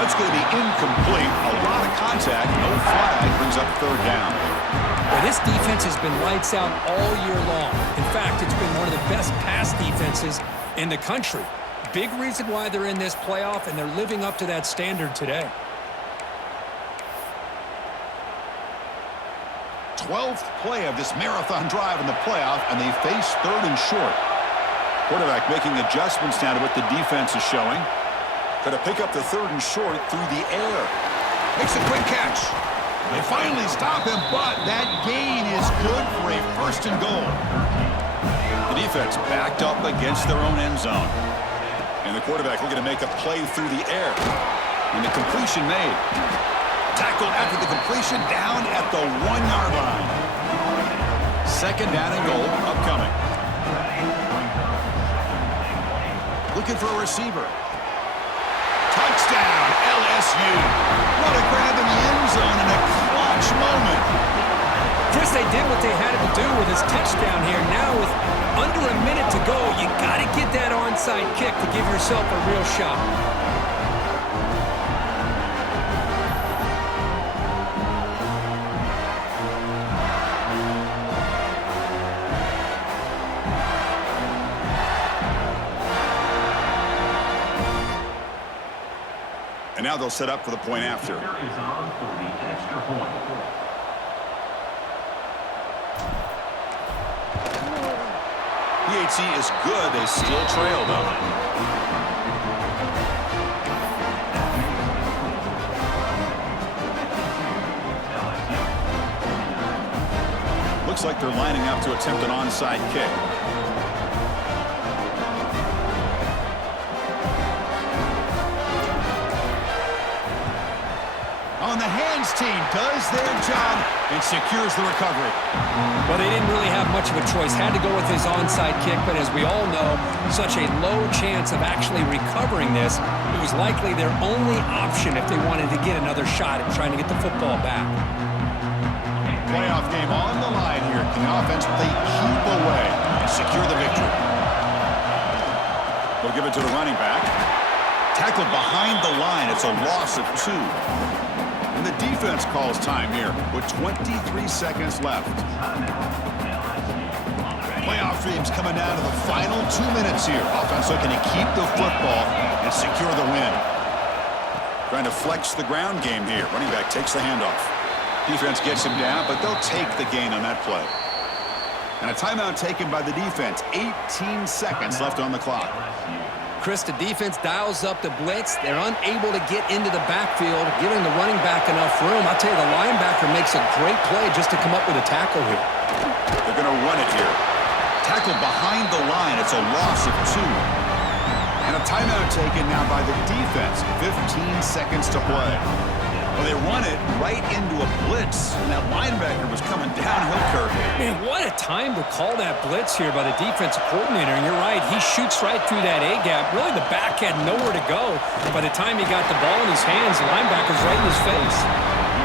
That's going to be incomplete. A lot of contact, no flag, brings up third down. Well, this defense has been lights out all year long. In fact, it's been one of the best pass defenses in the country. Big reason why they're in this playoff, and they're living up to that standard today. 12th play of this marathon drive in the playoff, and they face 3rd and short. Quarterback making adjustments now to what the defense is showing. Got to pick up the 3rd and short through the air. Makes a quick catch. They finally stop him, but that gain is good for a 1st and goal. The defense backed up against their own end zone. And the quarterback looking to make a play through the air. And the completion made. Tackled after the completion down at the 1-yard line. 2nd down and goal upcoming. Looking for a receiver. Touchdown, LSU. What a grab in the end zone in a clutch moment. Chris, they did what they had to do with his touchdown here. Now with under a minute to go, you got to get that onside kick to give yourself a real shot. And now they'll set up for the point after. Is on for the extra point. PHC is good. They still trail, though. Looks like they're lining up to attempt an onside kick. On the hands team does their job and secures the recovery. Well, they didn't really have much of a choice. Had to go with his onside kick, but as we all know, such a low chance of actually recovering this. It was likely their only option if they wanted to get another shot at trying to get the football back. Playoff game on the line here. Can the offense they keep away and secure the victory? They'll give it to the running back. Tackled behind the line. It's a loss of 2. And the defense calls time here with 23 seconds left. Playoff dreams coming down to the final 2 minutes here. Offense looking to keep the football and secure the win. Trying to flex the ground game here. Running back takes the handoff. Defense gets him down, but they'll take the gain on that play. And a timeout taken by the defense. 18 seconds left on the clock. Chris, the defense dials up the blitz. They're unable to get into the backfield, giving the running back enough room. I'll tell you, the linebacker makes a great play just to come up with a tackle here. They're going to run it here. Tackled behind the line. It's a loss of 2. And a timeout taken now by the defense. 15 seconds to play. Well, they run it right into a blitz, and that linebacker was coming downhill, Kirk. Man, what a time to call that blitz here by the defensive coordinator. And you're right, he shoots right through that A-gap. Really, the back had nowhere to go. By the time he got the ball in his hands, the linebacker's right in his face.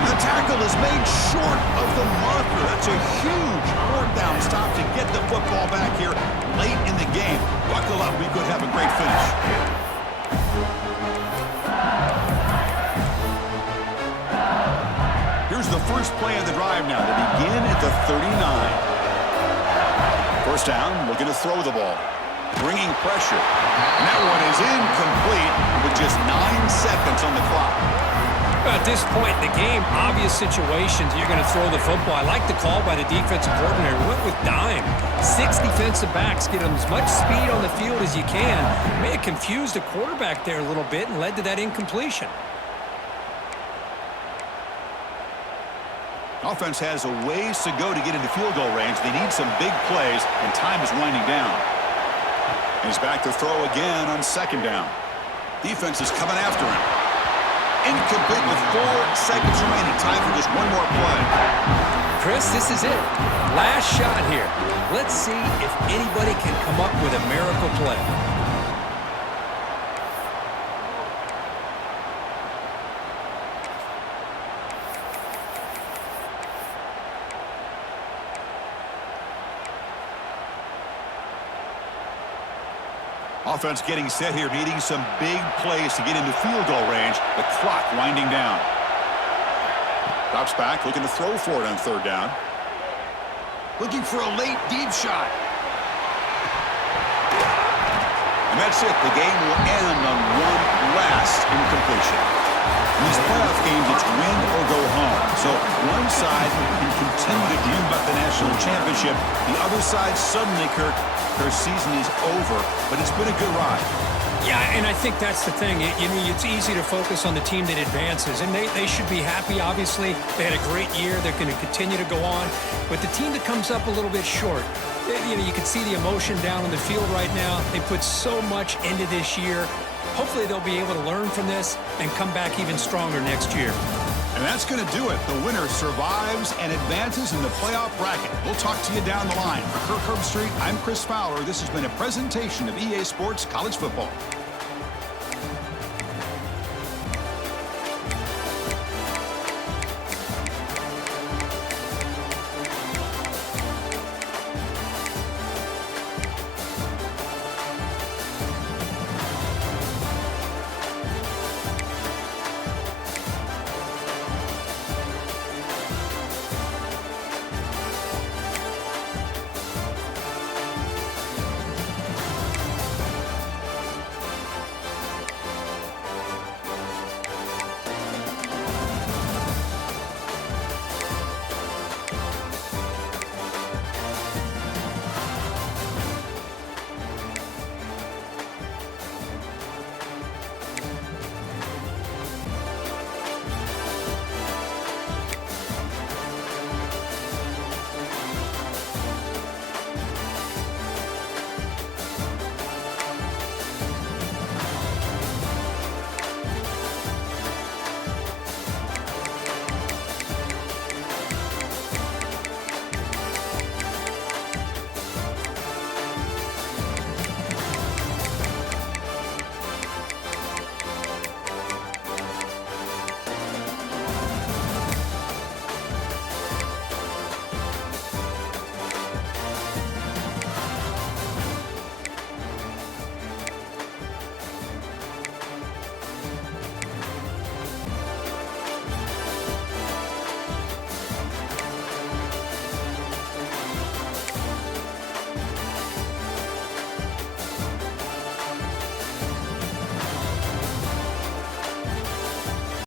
The tackle is made short of the marker. That's a huge 4th down stop to get the football back here late in the game. Buckle up, we could have a great finish. Here's the first play of the drive now to begin at the 39. 1st down, looking to throw the ball. Bringing pressure. And that one is incomplete with just 9 seconds on the clock. At this point in the game, obvious situations, you're going to throw the football. I like the call by the defensive coordinator. Went with dime. 6 defensive backs get them as much speed on the field as you can. May have confused the quarterback there a little bit and led to that incompletion. Offense has a ways to go to get into field goal range. They need some big plays, and time is winding down. And he's back to throw again on 2nd down. Defense is coming after him. Incomplete with 4 seconds remaining. Time for just one more play. Chris, this is it. Last shot here. Let's see if anybody can come up with a miracle play. Offense getting set here, needing some big plays to get into field goal range. The clock winding down. Drops back, looking to throw for it on 3rd down. Looking for a late deep shot. And that's it. The game will end on one last incompletion. In these playoff games, it's win or go home. So So one side can continue to dream about the national championship. The other side suddenly, Kirk, their season is over. But it's been a good ride. Yeah, and I think that's the thing. It's easy to focus on the team that advances, and they should be happy, obviously. They had a great year. They're going to continue to go on. But the team that comes up a little bit short, you can see the emotion down on the field right now. They put so much into this year. Hopefully they'll be able to learn from this and come back even stronger next year. And that's going to do it. The winner survives and advances in the playoff bracket. We'll talk to you down the line. For Kirk Herbstreit, I'm Chris Fowler. This has been a presentation of EA Sports College Football.